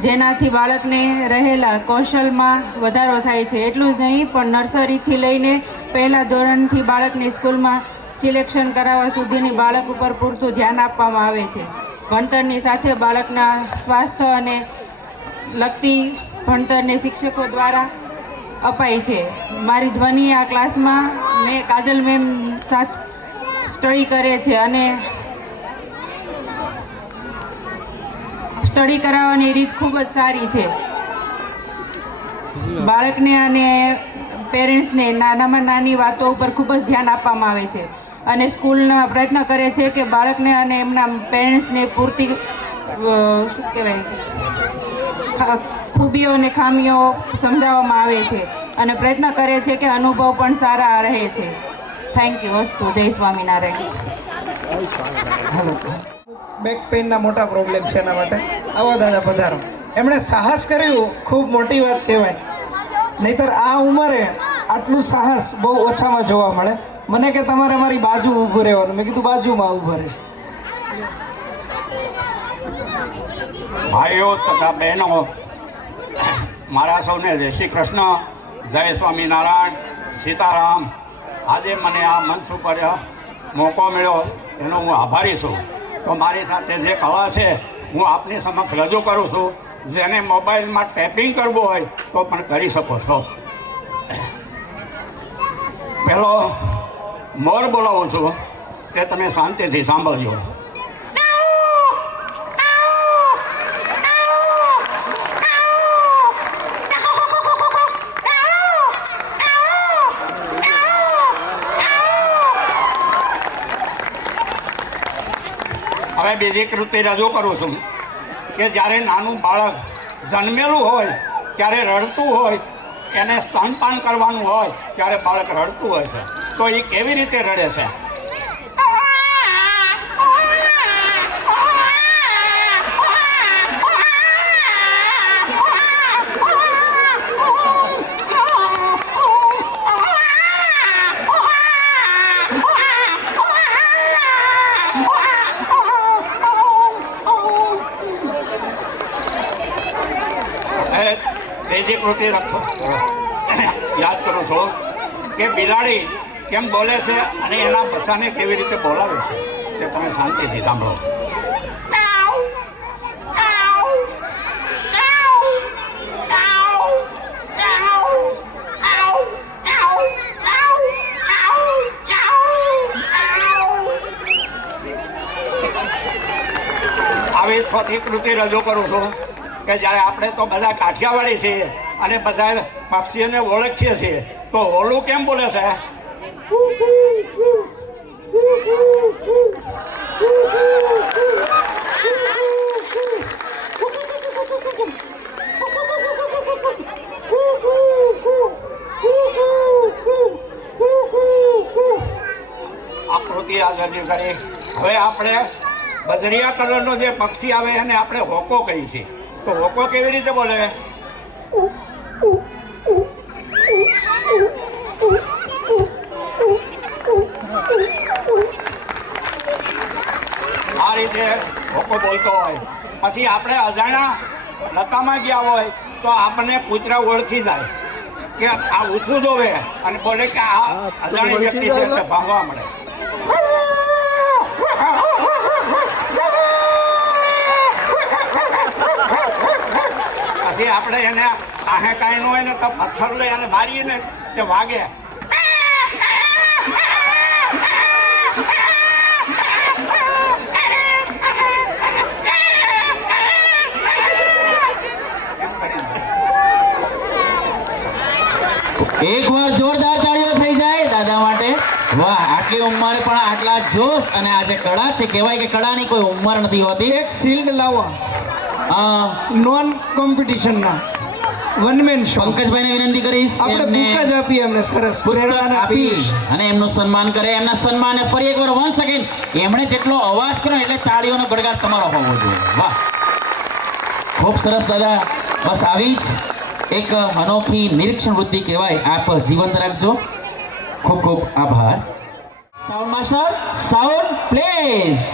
જેનાથી બાળકને રહેલા કૌશલમાં વધારો થાય છે. એટલું જ નહીં પણ નર્સરીથી લઈને પહેલા ધોરણથી બાળકને સ્કૂલમાં સિલેક્શન કરાવવા સુધીની બાળક ઉપર પૂરતું ધ્યાન આપવામાં આવે છે. ભણતરની સાથે બાળકના સ્વાસ્થ્ય અને લગતી ભણતરને શિક્ષકો દ્વારા અપાય છે. મારી ધ્વનિ આ ક્લાસમાં મેં કાજલ મેમ સાથે સ્ટડી કરે છે અને સ્ટડી કરાવવાની રીત ખૂબ જ સારી છે. બાળકને અને પેરેન્ટ્સને નાનામાં નાની વાતો ઉપર ખૂબ જ ધ્યાન આપવામાં આવે છે અને સ્કૂલના પ્રયત્ન કરે છે કે બાળકને અને એમના પેરેન્ટ્સને પૂરતી શું કહેવાય ખૂબીઓ અને ખામીઓ સમજાવવામાં આવે છે અને પ્રયત્ન કરે છે કે અનુભવ પણ સારા રહે છે. Thank you. વસ્તુ. જય સ્વામિનારાયણ. બેક પેઇનના મોટા પ્રોબ્લેમ છે એના માટે આવો દાદા પધારો. એમણે સાહસ કર્યું, ખૂબ મોટી વાત કહેવાય. નહીતર આ ઉંમરે આટલું સાહસ બહુ ઓછામાં જોવા મળે. મને કે તમારે મારી બાજુ ઊભું રહેવાનું. મેં કીધું બાજુમાં ઊભું રહે. ભાઈઓ તથા બહેનો, મારા સૌને જય શ્રી કૃષ્ણ, જય સ્વામિનારાયણ, સીતારામ. આજે મને આ મંચ ઉપર મોકો મળ્યો એનો હું આભારી છું. તો મારી સાથે જે કળા છે હું આપની સમક્ષ રજૂ કરું છું. જેને મોબાઈલમાં ટેપિંગ કરવું હોય તો પણ કરી શકો છો. પહેલો મોર બોલાવું છું તે તમે શાંતિથી સાંભળજો. હવે બીજી કૃતિ રજૂ કરું છું કે જ્યારે નાનું બાળક જન્મેલું હોય ત્યારે રડતું હોય, એને સ્તનપાન કરવાનું હોય ત્યારે બાળક રડતું હોય છે, તો એ કેવી રીતે રડે છે? ત્રીજી કૃતિ યાદ કરું છું કે બિલાડી કેમ બોલે છે અને એના બચ્ચાને કેવી રીતે બોલાવે છે તે તમે શાંતિથી સાંભળો. આવી ચોથી કૃતિ રજૂ કરું છું કે જ્યારે આપણે તો બધા કાઠિયાવાડી છીએ અને બધા પક્ષીઓને ઓળખીએ છીએ, તો ઓલું કેમ બોલે છે? આકૃતિ આ રજૂ કરી. હવે આપણે બજરિયા કલરનો જે પક્ષી આવે એને આપણે હોકો કહીએ છીએ, તો હોકો કેવી રીતે બોલે? આ રીતે હોકો બોલતો હોય. પછી આપણે અજાણ્યા લતામાં ગયા હોય તો આપણને કૂતરા ઓળખી જાય કે આ ઊંચું જોવે અને બોલે કે આ અજાણી વ્યક્તિ છે એટલે ભાંગવા મળે. પછી આપણે એને આહે કાંઈ ન હોય ને તો પથ્થર લઈ અને મારીએ ને તે વાગે. એકવાર જોરદાર તાળીઓ થઈ જાય દાદા માટે. વાહ, આટલી ઉંમરે પણ આટલા જોશ અને આ જે કળા છે, કહેવાય કે કળાની કોઈ ઉંમર નથી હોતી. એક શિલ્ડ લાવવા નોન કોમ્પિટિશનના વન મેન શો. પંકજભાઈને વિનંતી કરીશ આપણે બુક જ આપીએ એમને, સરસ પુસ્તક આપી અને એમનું સન્માન કરે. એમના સન્માને ફરી એકવાર 1 સેકન્ડ એમણે જેટલો અવાજ કર્યો એટલે તાળીઓનો ગડગાડ તમારો હોવો જોઈએ. વાહ, ખૂબ સરસ દાદા. બસ આવી જ એક અનોખી નિરીક્ષણ વૃત્તિ કહેવાય, આપ જીવંત રાખજો. ખૂબ ખૂબ આભાર. Sound master, sound please.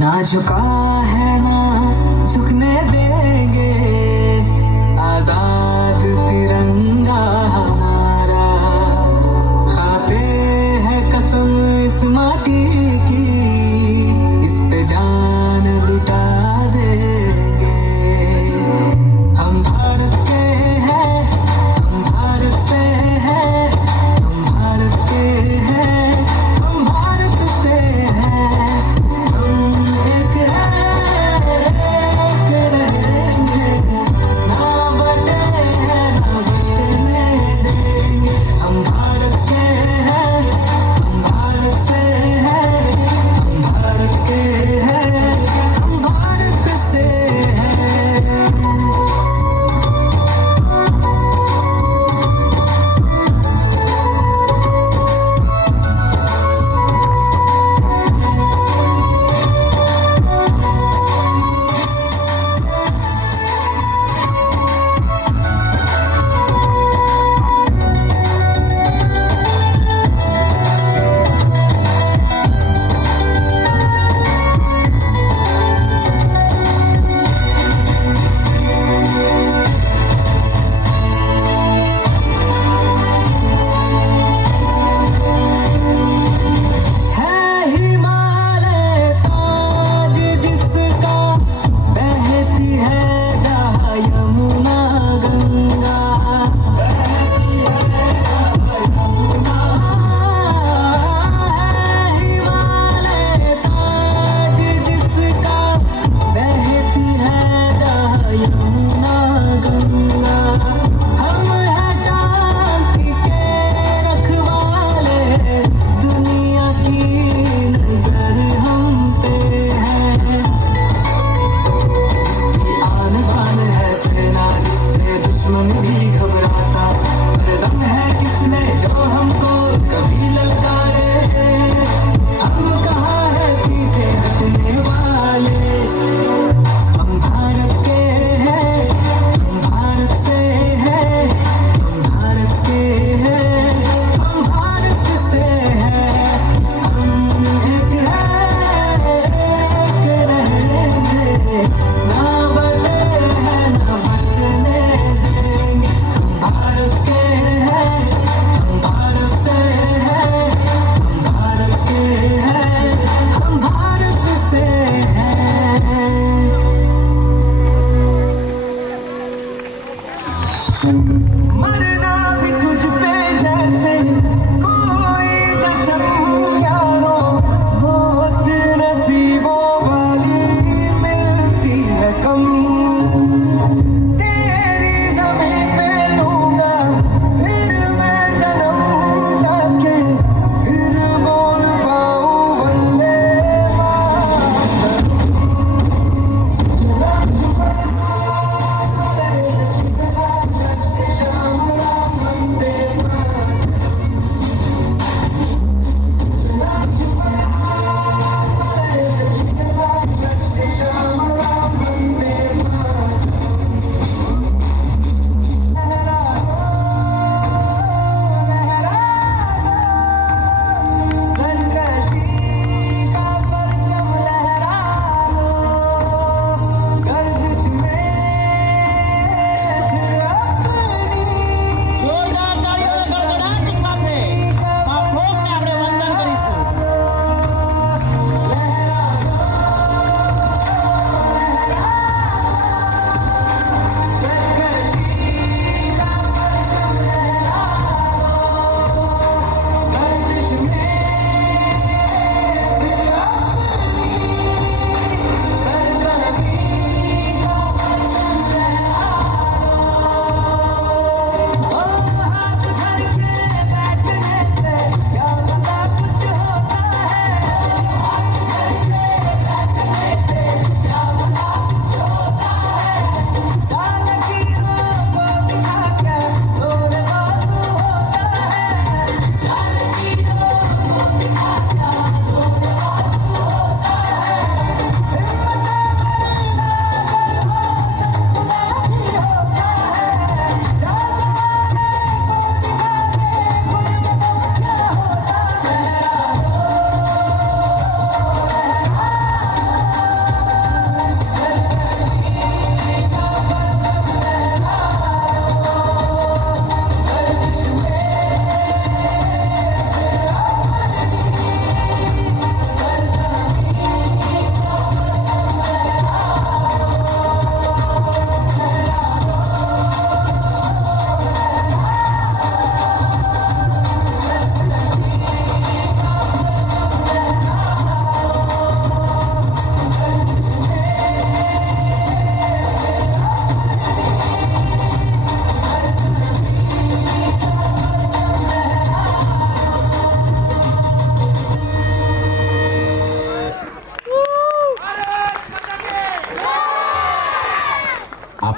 ना झुका है ना झुकने देंगे, आजाद तिरंगा हमारा, खाते हैं कसम इस माटी की, इस पे जान लुटा देंगे. हम भारत के हैं, हम भारत से हैं, हम भारत के हैं, हम भारत से हैं, हम एक हैं.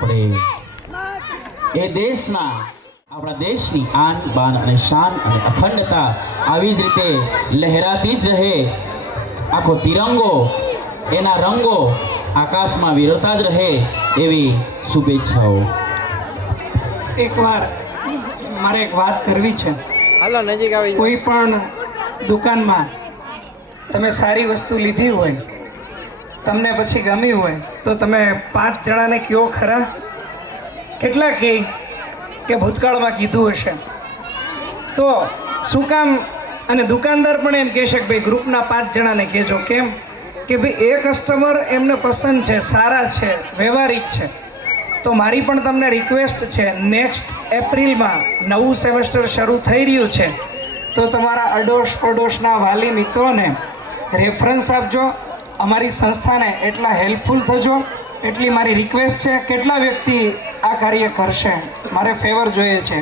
આપણે એ દેશના આપણા દેશની આન બાન અને શાન અને અખંડતા આવી જ રીતે લહેરાતી જ રહે, આખો તિરંગો એના રંગો આકાશમાં વિરતા જ રહે એવી શુભેચ્છાઓ. એકવાર મારે એક વાત કરવી છે. કોઈ પણ દુકાનમાં તમે સારી વસ્તુ લીધી હોય, તમને પછી ગમી હોય તો તમે 5 જણાને કયો ખરા? કેટલા કહે કે ભૂતકાળમાં કીધું હશે? તો શું કામ? અને દુકાનદાર પણ એમ કહેશે કે ભાઈ ગ્રુપના 5 જણાને કહેજો. કેમ કે ભાઈ એ કસ્ટમર એમને પસંદ છે, સારા છે, વ્યવહારિક છે. તો મારી પણ તમને રિક્વેસ્ટ છે, નેક્સ્ટ એપ્રિલમાં નવું સેમેસ્ટર શરૂ થઈ રહ્યું છે, તો તમારા અડોશ પડોશના વાલી મિત્રોને રેફરન્સ આપજો, અમારી સંસ્થાને એટલા હેલ્પફુલ થજો, એટલી મારી રિક્વેસ્ટ છે. કેટલા વ્યક્તિ આ કાર્ય કરશે? મારે ફેવર જોઈએ છે.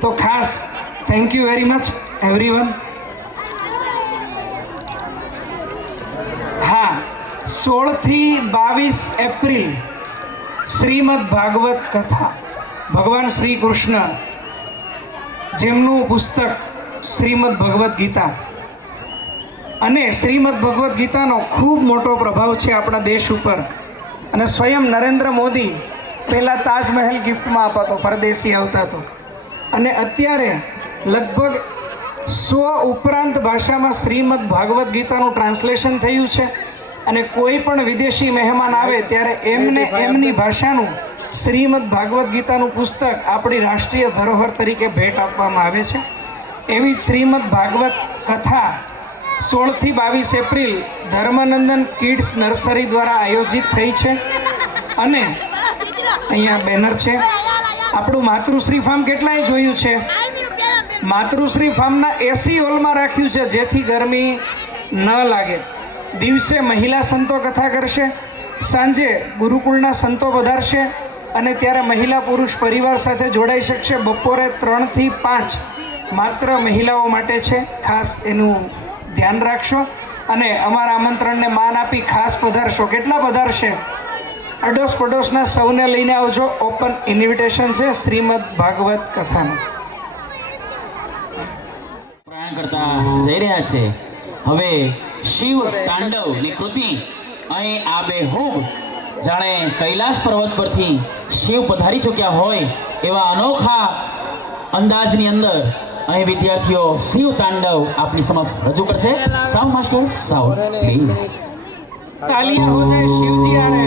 તો ખાસ thank you very much everyone. હા, 16 થી 22 એપ્રિલ શ્રીમદ ભાગવત કથા, ભગવાન શ્રી કૃષ્ણ જેમનું પુસ્તક શ્રીમદ ભગવદ્ ગીતા, અને શ્રીમદ ભગવદ્ ગીતાનો ખૂબ મોટો પ્રભાવ છે આપણા દેશ ઉપર. અને સ્વયં નરેન્દ્ર મોદી પહેલાં તાજમહેલ ગિફ્ટમાં અપાતો, પરદેશી આવતા તો, અને અત્યારે લગભગ 100 ઉપરાંત ભાષામાં શ્રીમદ ભાગવદ્ ગીતાનું ટ્રાન્સલેશન થયું છે. અને કોઈ પણ વિદેશી મહેમાન આવે ત્યારે એમને એમની ભાષાનું શ્રીમદ ભાગવદ્ ગીતાનું પુસ્તક આપણી રાષ્ટ્રીય ધરોહર તરીકે ભેટ આપવામાં આવે છે. એવી જ શ્રીમદ ભાગવત કથા 16 થી 22 એપ્રિલ ધર્મનંદન કિડ્સ નર્સરી દ્વારા આયોજિત થઈ છે. અને અહીંયા બેનર છે. આપણું માતૃશ્રી ફાર્મ કેટલાય જોયું છે? માતૃશ્રી ફાર્મના એસી હોલમાં રાખ્યું છે, જેથી ગરમી ન લાગે. દિવસે મહિલા સંતો કથા કરશે, સાંજે ગુરુકુળના સંતો વધારશે, અને ત્યારે મહિલા પુરુષ પરિવાર સાથે જોડાઈ શકશે. બપોરે 3 થી 5 માત્ર મહિલાઓ માટે છે. ખાસ એનું ધ્યાન રાખશો અને અમારા આમંત્રણને માન આપી ખાસ પધારશો. કેટલા પધારશે? અડોશ પડોશના સૌને લઈને આવજો. ઓપન ઇન્વિટેશન છે શ્રીમદ ભાગવત કથાનું. પ્રયાણ કરતા જઈ રહ્યા છે. હવે શિવ તાંડવની કૃતિ અહીં આબેહૂબ જાણે કૈલાસ પર્વત પરથી શિવ પધારી ચૂક્યા હોય એવા અનોખા અંદાજની અંદર અહીં વિદ્યાર્થીઓ શિવ તાંડવ આપની સમક્ષ રજૂ કરશે. Sound master sound please. તાલિયા હો જાય શિવજી આરે.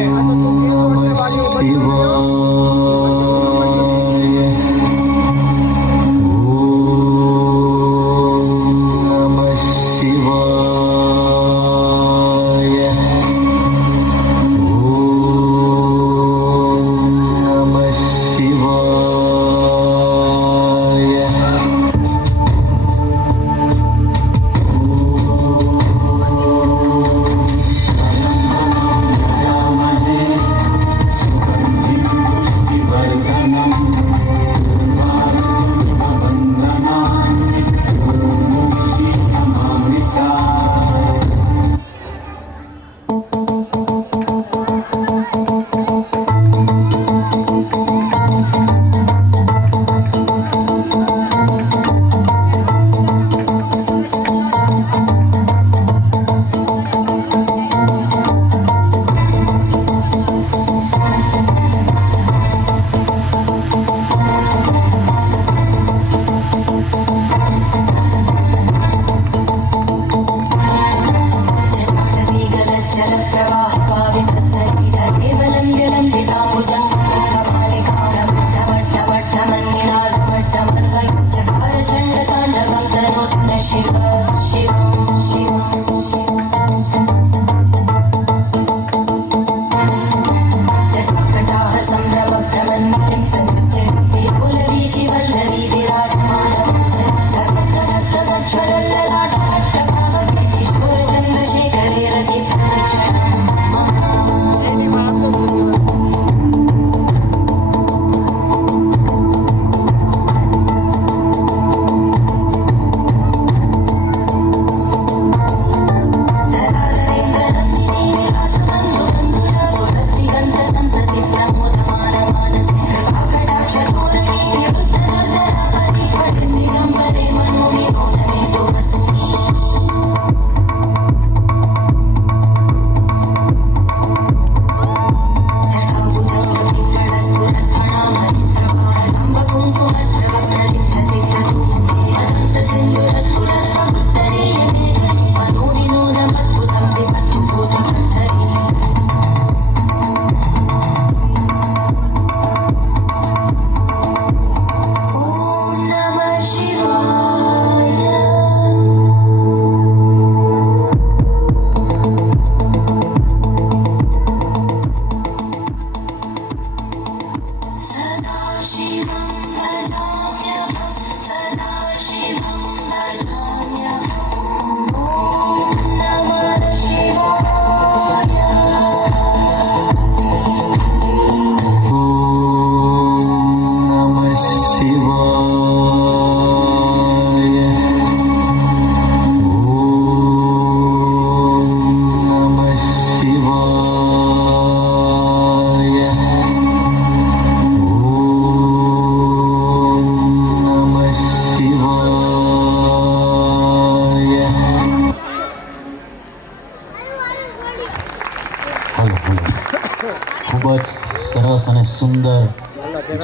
ખૂબ જ સરસ અને સુંદર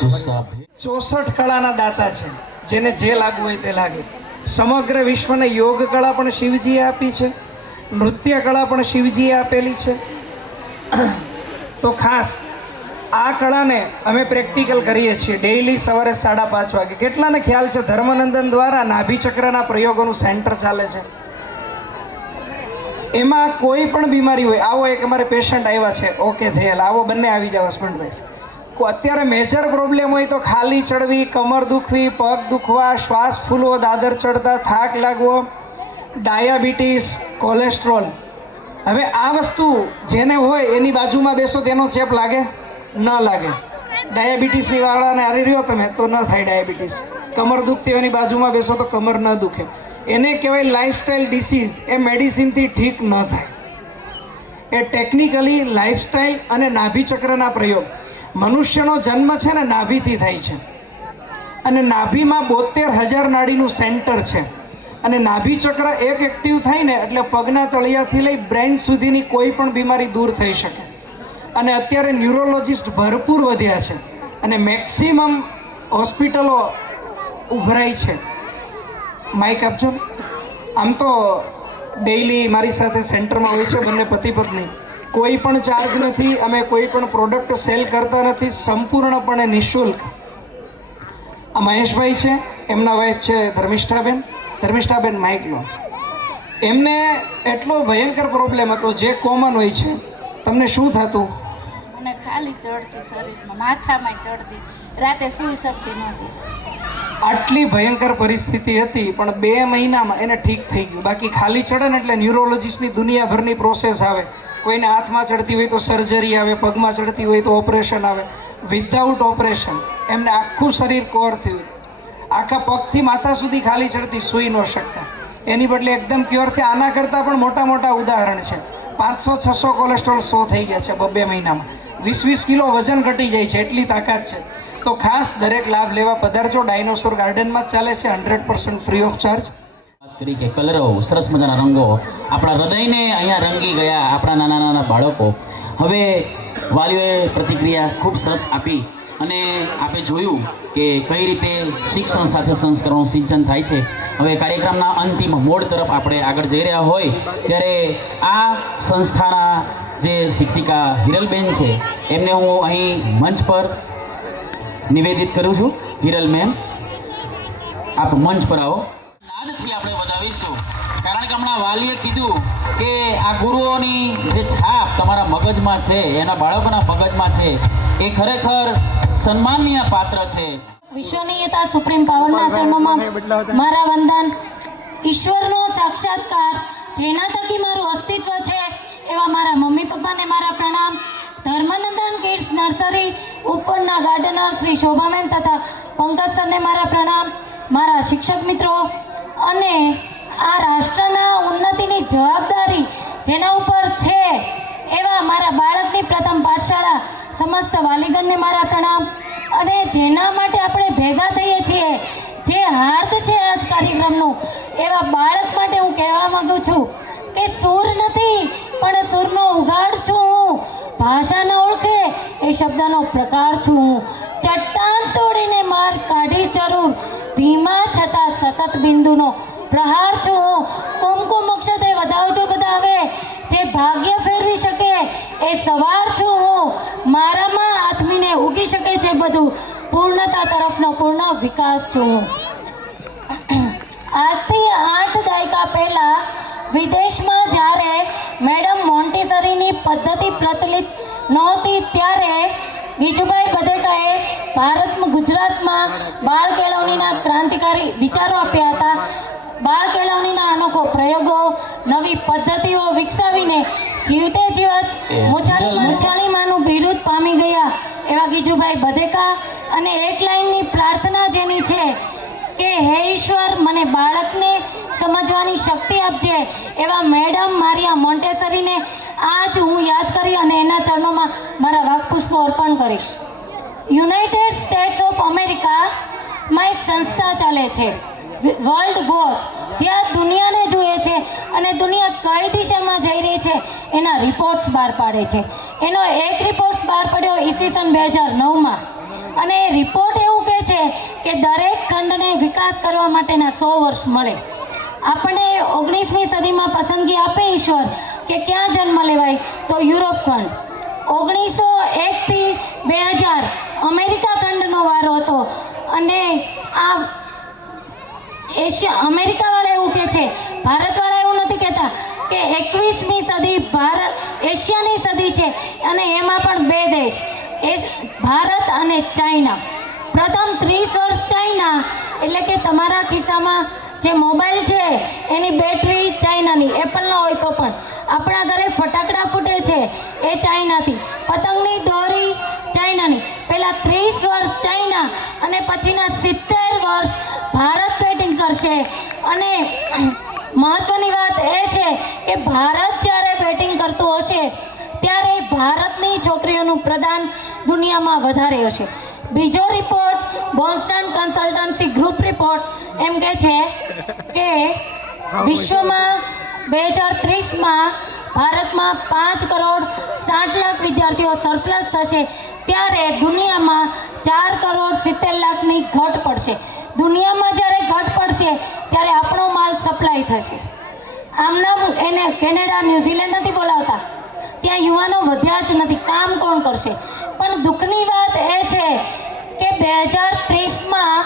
જુસ્સા 64 કળાના દાતા છે, જેને જે લાગવું હોય તે લાગે. સમગ્ર વિશ્વને યોગ કળા પણ શિવજીએ આપી છે, નૃત્ય કળા પણ શિવજીએ આપેલી છે. તો ખાસ આ કળાને અમે પ્રેક્ટિકલ કરીએ છીએ ડેઈલી સવારે 5:30 વાગે. કેટલાને ખ્યાલ છે ધર્મનંદન દ્વારા નાભિચક્રના પ્રયોગોનું સેન્ટર ચાલે છે? એમાં કોઈ પણ બીમારી હોય, આવો એક અમારે પેશન્ટ આવ્યા છે, ઓકે થયેલા, આવો બંને આવી જાઓ હસબન્ડભાઈ. અત્યારે મેજર પ્રોબ્લેમ હોય તો ખાલી ચડવી, કમર દુખવી, પગ દુખવા, શ્વાસ ફૂલવો, દાદર ચડતા, થાક લાગવો, ડાયાબિટીસ, કોલેસ્ટ્રોલ. હવે આ વસ્તુ જેને હોય એની બાજુમાં બેસો તેનો ચેપ લાગે ન લાગે? ડાયાબિટીસની વાળાને હારી રહ્યો તમે તો ન થાય ડાયાબિટીસ. કમર દુખતી હોય એની બાજુમાં બેસો તો કમર ન દુખે. એને કહેવાય લાઇફસ્ટાઇલ ડિસીઝ. એ મેડિસિનથી ઠીક ન થાય. એ ટેકનિકલી લાઇફસ્ટાઇલ અને નાભિચક્રના પ્રયોગ. મનુષ્યનો જન્મ છે ને નાભીથી થાય છે, અને નાભીમાં 72,000 નાડીનું સેન્ટર છે. અને નાભિચક્ર એક એક્ટિવ થાય ને એટલે પગના તળિયાથી લઈ બ્રેઇન સુધીની કોઈ પણ બીમારી દૂર થઈ શકે. અને અત્યારે ન્યુરોલોજિસ્ટ ભરપૂર વધ્યા છે અને મેક્સિમમ હોસ્પિટલો ઉભરાઈ છે. માઇક આપજો. આમ તો ડેઈલી મારી સાથે સેન્ટરમાં હોય છે બંને પતિ પત્ની. કોઈ પણ ચાર્જ નથી, અમે કોઈ પણ પ્રોડક્ટ સેલ કરતા નથી, સંપૂર્ણપણે નિઃશુલ્ક. આ મહેશભાઈ છે, એમના વાઈફ છે ધર્મિષ્ઠાબેન. ધર્મિષ્ઠાબેન માઇક લો. એમને એટલો ભયંકર પ્રોબ્લેમ હતો જે કોમન હોય છે. તમને શું થતું? મને ખાલી ચડતી શરીરમાં, માથામાં ચડતી, રાતે સૂઈ શકતી નહોતી. આટલી ભયંકર પરિસ્થિતિ હતી, પણ 2 મહિનામાં એને ઠીક થઈ ગયું. બાકી ખાલી ચડે ને એટલે ન્યુરોલોજિસ્ટની દુનિયાભરની પ્રોસેસ આવે. કોઈને હાથમાં ચડતી હોય તો સર્જરી આવે, પગમાં ચડતી હોય તો ઓપરેશન આવે. વિધાઉટ ઓપરેશન એમને આખું શરીર કવર થયું. આખા પગથી માથા સુધી ખાલી ચડતી, સૂઈ ન શકતા. એની બદલે એકદમ ક્યોર થયા. આના કરતાં પણ મોટા મોટા ઉદાહરણ છે. 500-600 કોલેસ્ટ્રોલ 100 થઈ ગયા છે 2 મહિનામાં. 20-20 કિલો વજન ઘટી જાય છે, એટલી તાકાત છે. તો ખાસ દરેક લાભ લેવા પધારજો. ડાયનોસોર ગાર્ડનમાં જ ચાલે છે, 100% ફ્રી ઓફ ચાર્જ. વાત કરી કે કલરો, સરસ મજાના રંગો આપણા હૃદયને અહીંયા રંગી ગયા. આપણા નાના નાના બાળકો. હવે વાલીઓએ પ્રતિક્રિયા ખૂબ સરસ આપી અને આપણે જોયું કે કઈ રીતે શિક્ષણ સાથે સંસ્કારોનું સિંચન થાય છે. હવે કાર્યક્રમના અંતિમ મોડ તરફ આપણે આગળ જઈ રહ્યા હોય ત્યારે આ સંસ્થાના જે શિક્ષિકા હિરલબેન છે એમને હું અહીં મંચ પર નિવેદિત કરું છું. હિરલ મેમ, આપ મંચ પર આવો. નાદથી આપણે વધાવીશું, કારણ કે હમણાં વાલીએ કીધું કે આ ગુરુઓની જે છાપ તમારા મગજમાં છે, એના બાળકોના મગજમાં છે, એ ખરેખર સન્માનનીય પાત્ર છે. વિશ્વનીયતા સુપ્રીમ પાવરના ચરણોમાં મારા વંદન. ઈશ્વરનો સાક્ષાત્કાર જેના થકી મારું અસ્તિત્વ છે એવા મારા મમ્મી પપ્પાને મારા પ્રણામ. ધર્મનંદન કિડ્સ નર્સરી ઉપરના ગાર્ડનર શ્રી શોભામેન તથા પંકજ સરને મારા પ્રણામ. મારા શિક્ષક મિત્રો અને આ રાષ્ટ્રના ઉન્નતિની જવાબદારી જેના ઉપર છે એવા મારા બાળકની પ્રથમ પાઠશાળા સમસ્ત વાલીગણને મારા પ્રણામ. અને જેના માટે આપણે ભેગા થઈએ છીએ, જે હાર્દ છે આજ કાર્યક્રમનું, એવા બાળક માટે હું કહેવા માંગુ છું કે સૂર નથી પણ સૂરનો ઉઘાડ છું હું. ભાષા ન ઓળખે એ શબ્દનો પ્રકાર છું હું. ચટ્ટાન તોડીને માર કાઢીશ જરૂર, ધીમા છતાં સતત બિંદુનો પ્રહાર છું હું. કુમકુમ અક્ષતે વધાવજો બધા હવે, જે ભાગ્ય ફેરવી શકે એ સવાર છું હું. મારામાં આત્મીને ઉગી શકે છે બધું, પૂર્ણતા તરફનો પૂર્ણ વિકાસ છું હું. આજથી 8 દાયકા પહેલાં વિદેશમાં જ્યારે મેડમ મોન્ટેસરીની પદ્ધતિ પ્રચલિત નહોતી ત્યારે ગીજુભાઈ બધેકાએ ભારતમાં ગુજરાતમાં બાળ કેળવણીના ક્રાંતિકારી વિચારો આપ્યા હતા. બાળ કેળવણીના અનોખો પ્રયોગો, નવી પદ્ધતિઓ વિકસાવીને જીવતે જીવત મુછાળીમાનું બિરુદ પામી ગયા એવા ગીજુભાઈ બધેકા. અને એક લાઈનની પ્રાર્થના જેની છે કે હે ઈશ્વર, મને બાળકને સમજવાની શક્તિ આપજે એવા મેડમ મારિયા મોન્ટેસરીને આજ હું યાદ કરી અને એના ચરણોમાં મારા વાગપુષ્પો અર્પણ કરીશ. યુનાઇટેડ સ્ટેટ્સ ઓફ અમેરિકામાં એક સંસ્થા ચાલે છે વર્લ્ડ વોચ, જે આ દુનિયાને જુએ છે અને દુનિયા કઈ દિશામાં જઈ રહી છે એના રિપોર્ટ્સ બહાર પાડે છે. એનો એક રિપોર્ટ્સ બહાર પડ્યો ઈસવીસન 2009માં, અને એ રિપોર્ટ એવું કહે છે કે દરેક ખંડને વિકાસ કરવા માટેના 100 વર્ષ મળે. આપણને 19મી સદીમાં પસંદગી આપે ઈશ્વર કે ક્યાં જન્મ લેવાય, તો યુરોપ ખંડ. 1901થી 2000 અમેરિકા ખંડનો વારો હતો, અને આ અમેરિકાવાળા એવું કહે છે, ભારતવાળા એવું નથી કહેતા કે 21મી સદી એશિયાની સદી છે, અને એમાં પણ 2 દેશ, ભારત અને ચાઇના. પ્રથમ 30 વર્ષ ચાઇના, એટલે કે તમારા ખિસ્સામાં જે મોબાઈલ છે એની બેટરી ચાઇનાની, એપલનો હોય તો પણ. આપણા ઘરે ફટાકડા ફૂટે છે એ ચાઇનાથી, પતંગની દોરી ચાઇનાની. પહેલાં 30 વર્ષ ચાઇના અને પછીના 70 વર્ષ ભારત બેટિંગ કરશે. અને મહત્ત્વની વાત એ છે કે ભારત જ્યારે બેટિંગ કરતું હશે ત્યારે ભારતની છોકરીઓનું પ્રદાન દુનિયામાં વધારે હશે. બીજો report, Boston Consultancy Group report એમ કહે છે કે વિશ્વમાં 2030માં ભારતમાં 5,60,00,000 વિદ્યાર્થીઓ સરપ્લસ થશે, ત્યારે દુનિયામાં 4,70,00,000ની ઘટ પડશે. દુનિયામાં જ્યારે ઘટ પડશે ત્યારે આપણો માલ સપ્લાય થશે. આમના એને કેનેડા, ન્યૂઝીલેન્ડ નથી બોલાવતા, ત્યાં યુવાનો વધ્યા જ નથી. કામ કોણ કરશે? પણ દુઃખની વાત એ છે કે 2030માં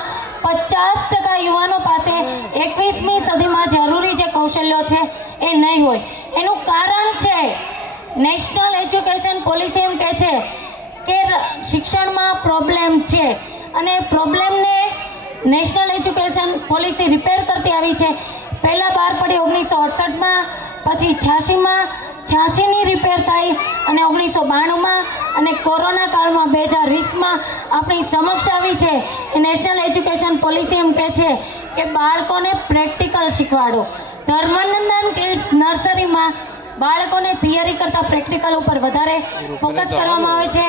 50% યુવાનો પાસે 21મી સદીમાં જરૂરી જે કૌશલ્યો છે એ નહીં હોય. એનું કારણ છે નેશનલ એજ્યુકેશન પોલિસી એમ કહે છે કે શિક્ષણમાં પ્રોબ્લેમ છે, અને પ્રોબ્લેમને નેશનલ એજ્યુકેશન પોલિસી રિપેર કરતી આવી છે. પહેલાં બહાર પડી 1968માં, પછી 86ની રિપેર થઈ, અને 1992માં, અને કોરોના કાળમાં 2020માં આપણી સમક્ષ આવી છે. એ નેશનલ એજ્યુકેશન પોલિસી એમ કહે છે કે બાળકોને પ્રેક્ટિકલ શીખવાડો. ધર્મનંદન કિડ્સ નર્સરીમાં બાળકોને થિયરી કરતાં પ્રેક્ટિકલ ઉપર વધારે ફોકસ કરવામાં આવે છે.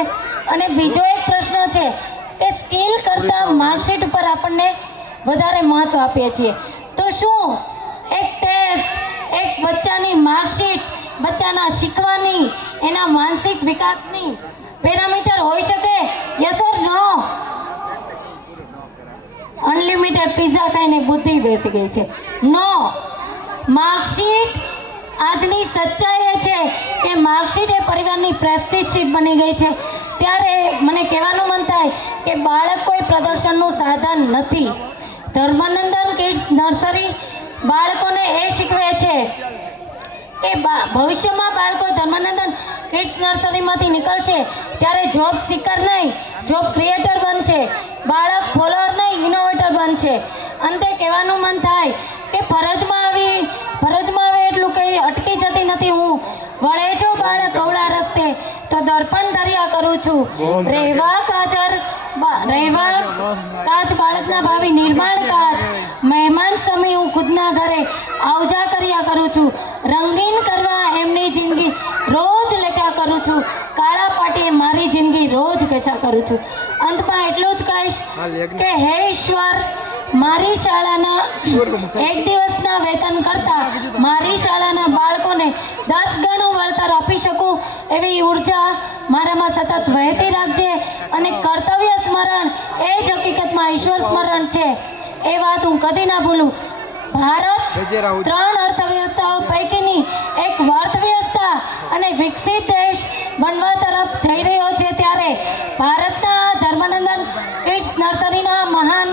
અને બીજો એક પ્રશ્ન છે કે સ્કિલ કરતાં માર્કશીટ ઉપર આપણને વધારે મહત્ત્વ આપીએ છીએ. તો શું એક ટેસ્ટ, એક બચ્ચાની માર્કશીટ બચ્ચાના શીખવાની, એના માનસિક વિકાસની પેરામીટર હોઈ શકે? Yes or no? Unlimited pizza ખાઈને બુદ્ધિ બેસી ગઈ છે. નો. માર્કશીટ, આજની સચ્ચાઈ એ છે કે માર્કશીટ એ પરિવારની પ્રેસ્ટીજ શીટ બની ગઈ છે. ત્યારે મને કહેવાનું મન થાય કે બાળક કોઈ પ્રદર્શનનું સાધન નથી. ધર્મનંદન કિડ્સ નર્સરી બાળકોને એ શીખવે છે કે ભવિષ્યમાં બાળકો ધર્મનંદન કિડ્સ નર્સરીમાંથી નીકળશે ત્યારે જોબ સિકર નહીં, જોબ ક્રિએટર બનશે. બાળક ફોલોઅર નહીં, ઇનોવેટર બનશે. અંતે કહેવાનું મન થાય કે ફરજમાં આવે એટલું કંઈ અટકી જતી નથી. હું વળે જો બાળક કવડા રસ્તે તો દર્પણ ધર્યા કરું છું. રહેવા કાચ બાળકના ભાવિ નિર્માણ કાચ, મહેમાન સમી હું ખુદના ઘરે આવજા કર્યા કરું છું. રંગીન કરવા એમની જિંદગી રોજ લખ્યા કરું છું. કાળા પાટીએ મારી જિંદગી રોજ કહેશા કરું છું. અંતમાં એટલું જ કહીશ કે હે ઈશ્વર, મારી શાળાના એક દિવસના વેતન કરતાં મારી શાળાના બાળકોને 10 ગણું વળતર આપી શકું એવી ઉર્જા મારામાં સતત વહેતી રાખજે. અને કર્તવ્ય સ્મરણ એ જ હકીકતમાં ઈશ્વર સ્મરણ છે, એ વાત હું કદી ના ભૂલું. ભારત 3 અર્થવ્યવસ્થાઓ પૈકીની એક અર્થવ્યવસ્થા અને વિકસિત દેશ બનવા તરફ જઈ રહ્યો છે, ત્યારે ભારતના ધર્મનંદન કિડ્સ નર્સરીના મહાન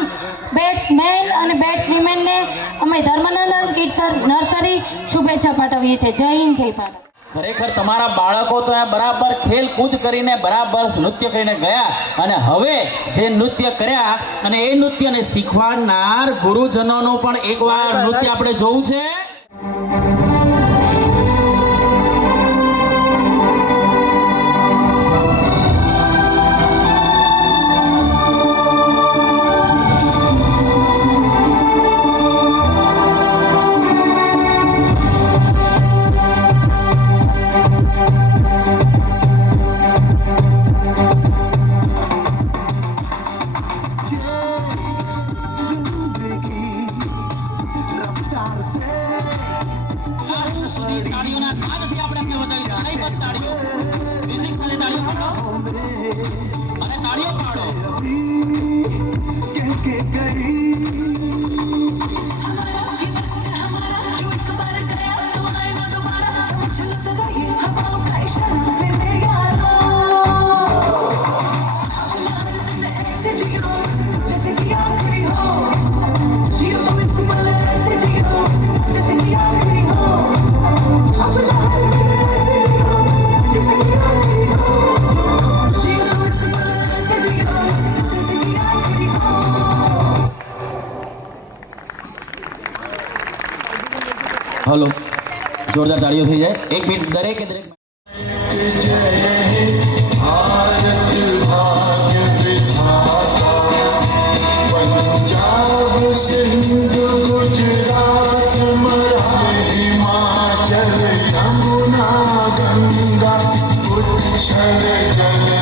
બેટ્સમેન અને બેટ્સવીમેનને અમે ધર્મનંદન કિડ્સ નર્સરી શુભેચ્છા પાઠવીએ છીએ. જય હિન્દ, જય ભારત. ખરેખર તમારા બાળકો તો બરાબર ખેલકૂદ કરીને બરાબર નૃત્ય કરીને ગયા, અને હવે જે નૃત્ય કર્યા અને એ નૃત્યને શીખવાડનાર ગુરુજનોનું પણ એકવાર નૃત્ય આપણે જોવું છે. जिंदगी रफ्तार से તાળીઓ મ્યુઝિક સાથે તાળીઓ પાડો અને તાળીઓ પાડો હલો જોરદાર તાળીઓ થઈ જાય 1 મિનિટ દરેકે દરેક पंजाब सिंध गुजरात मराठी हिमाचल यमुना गंगा उच्छल जल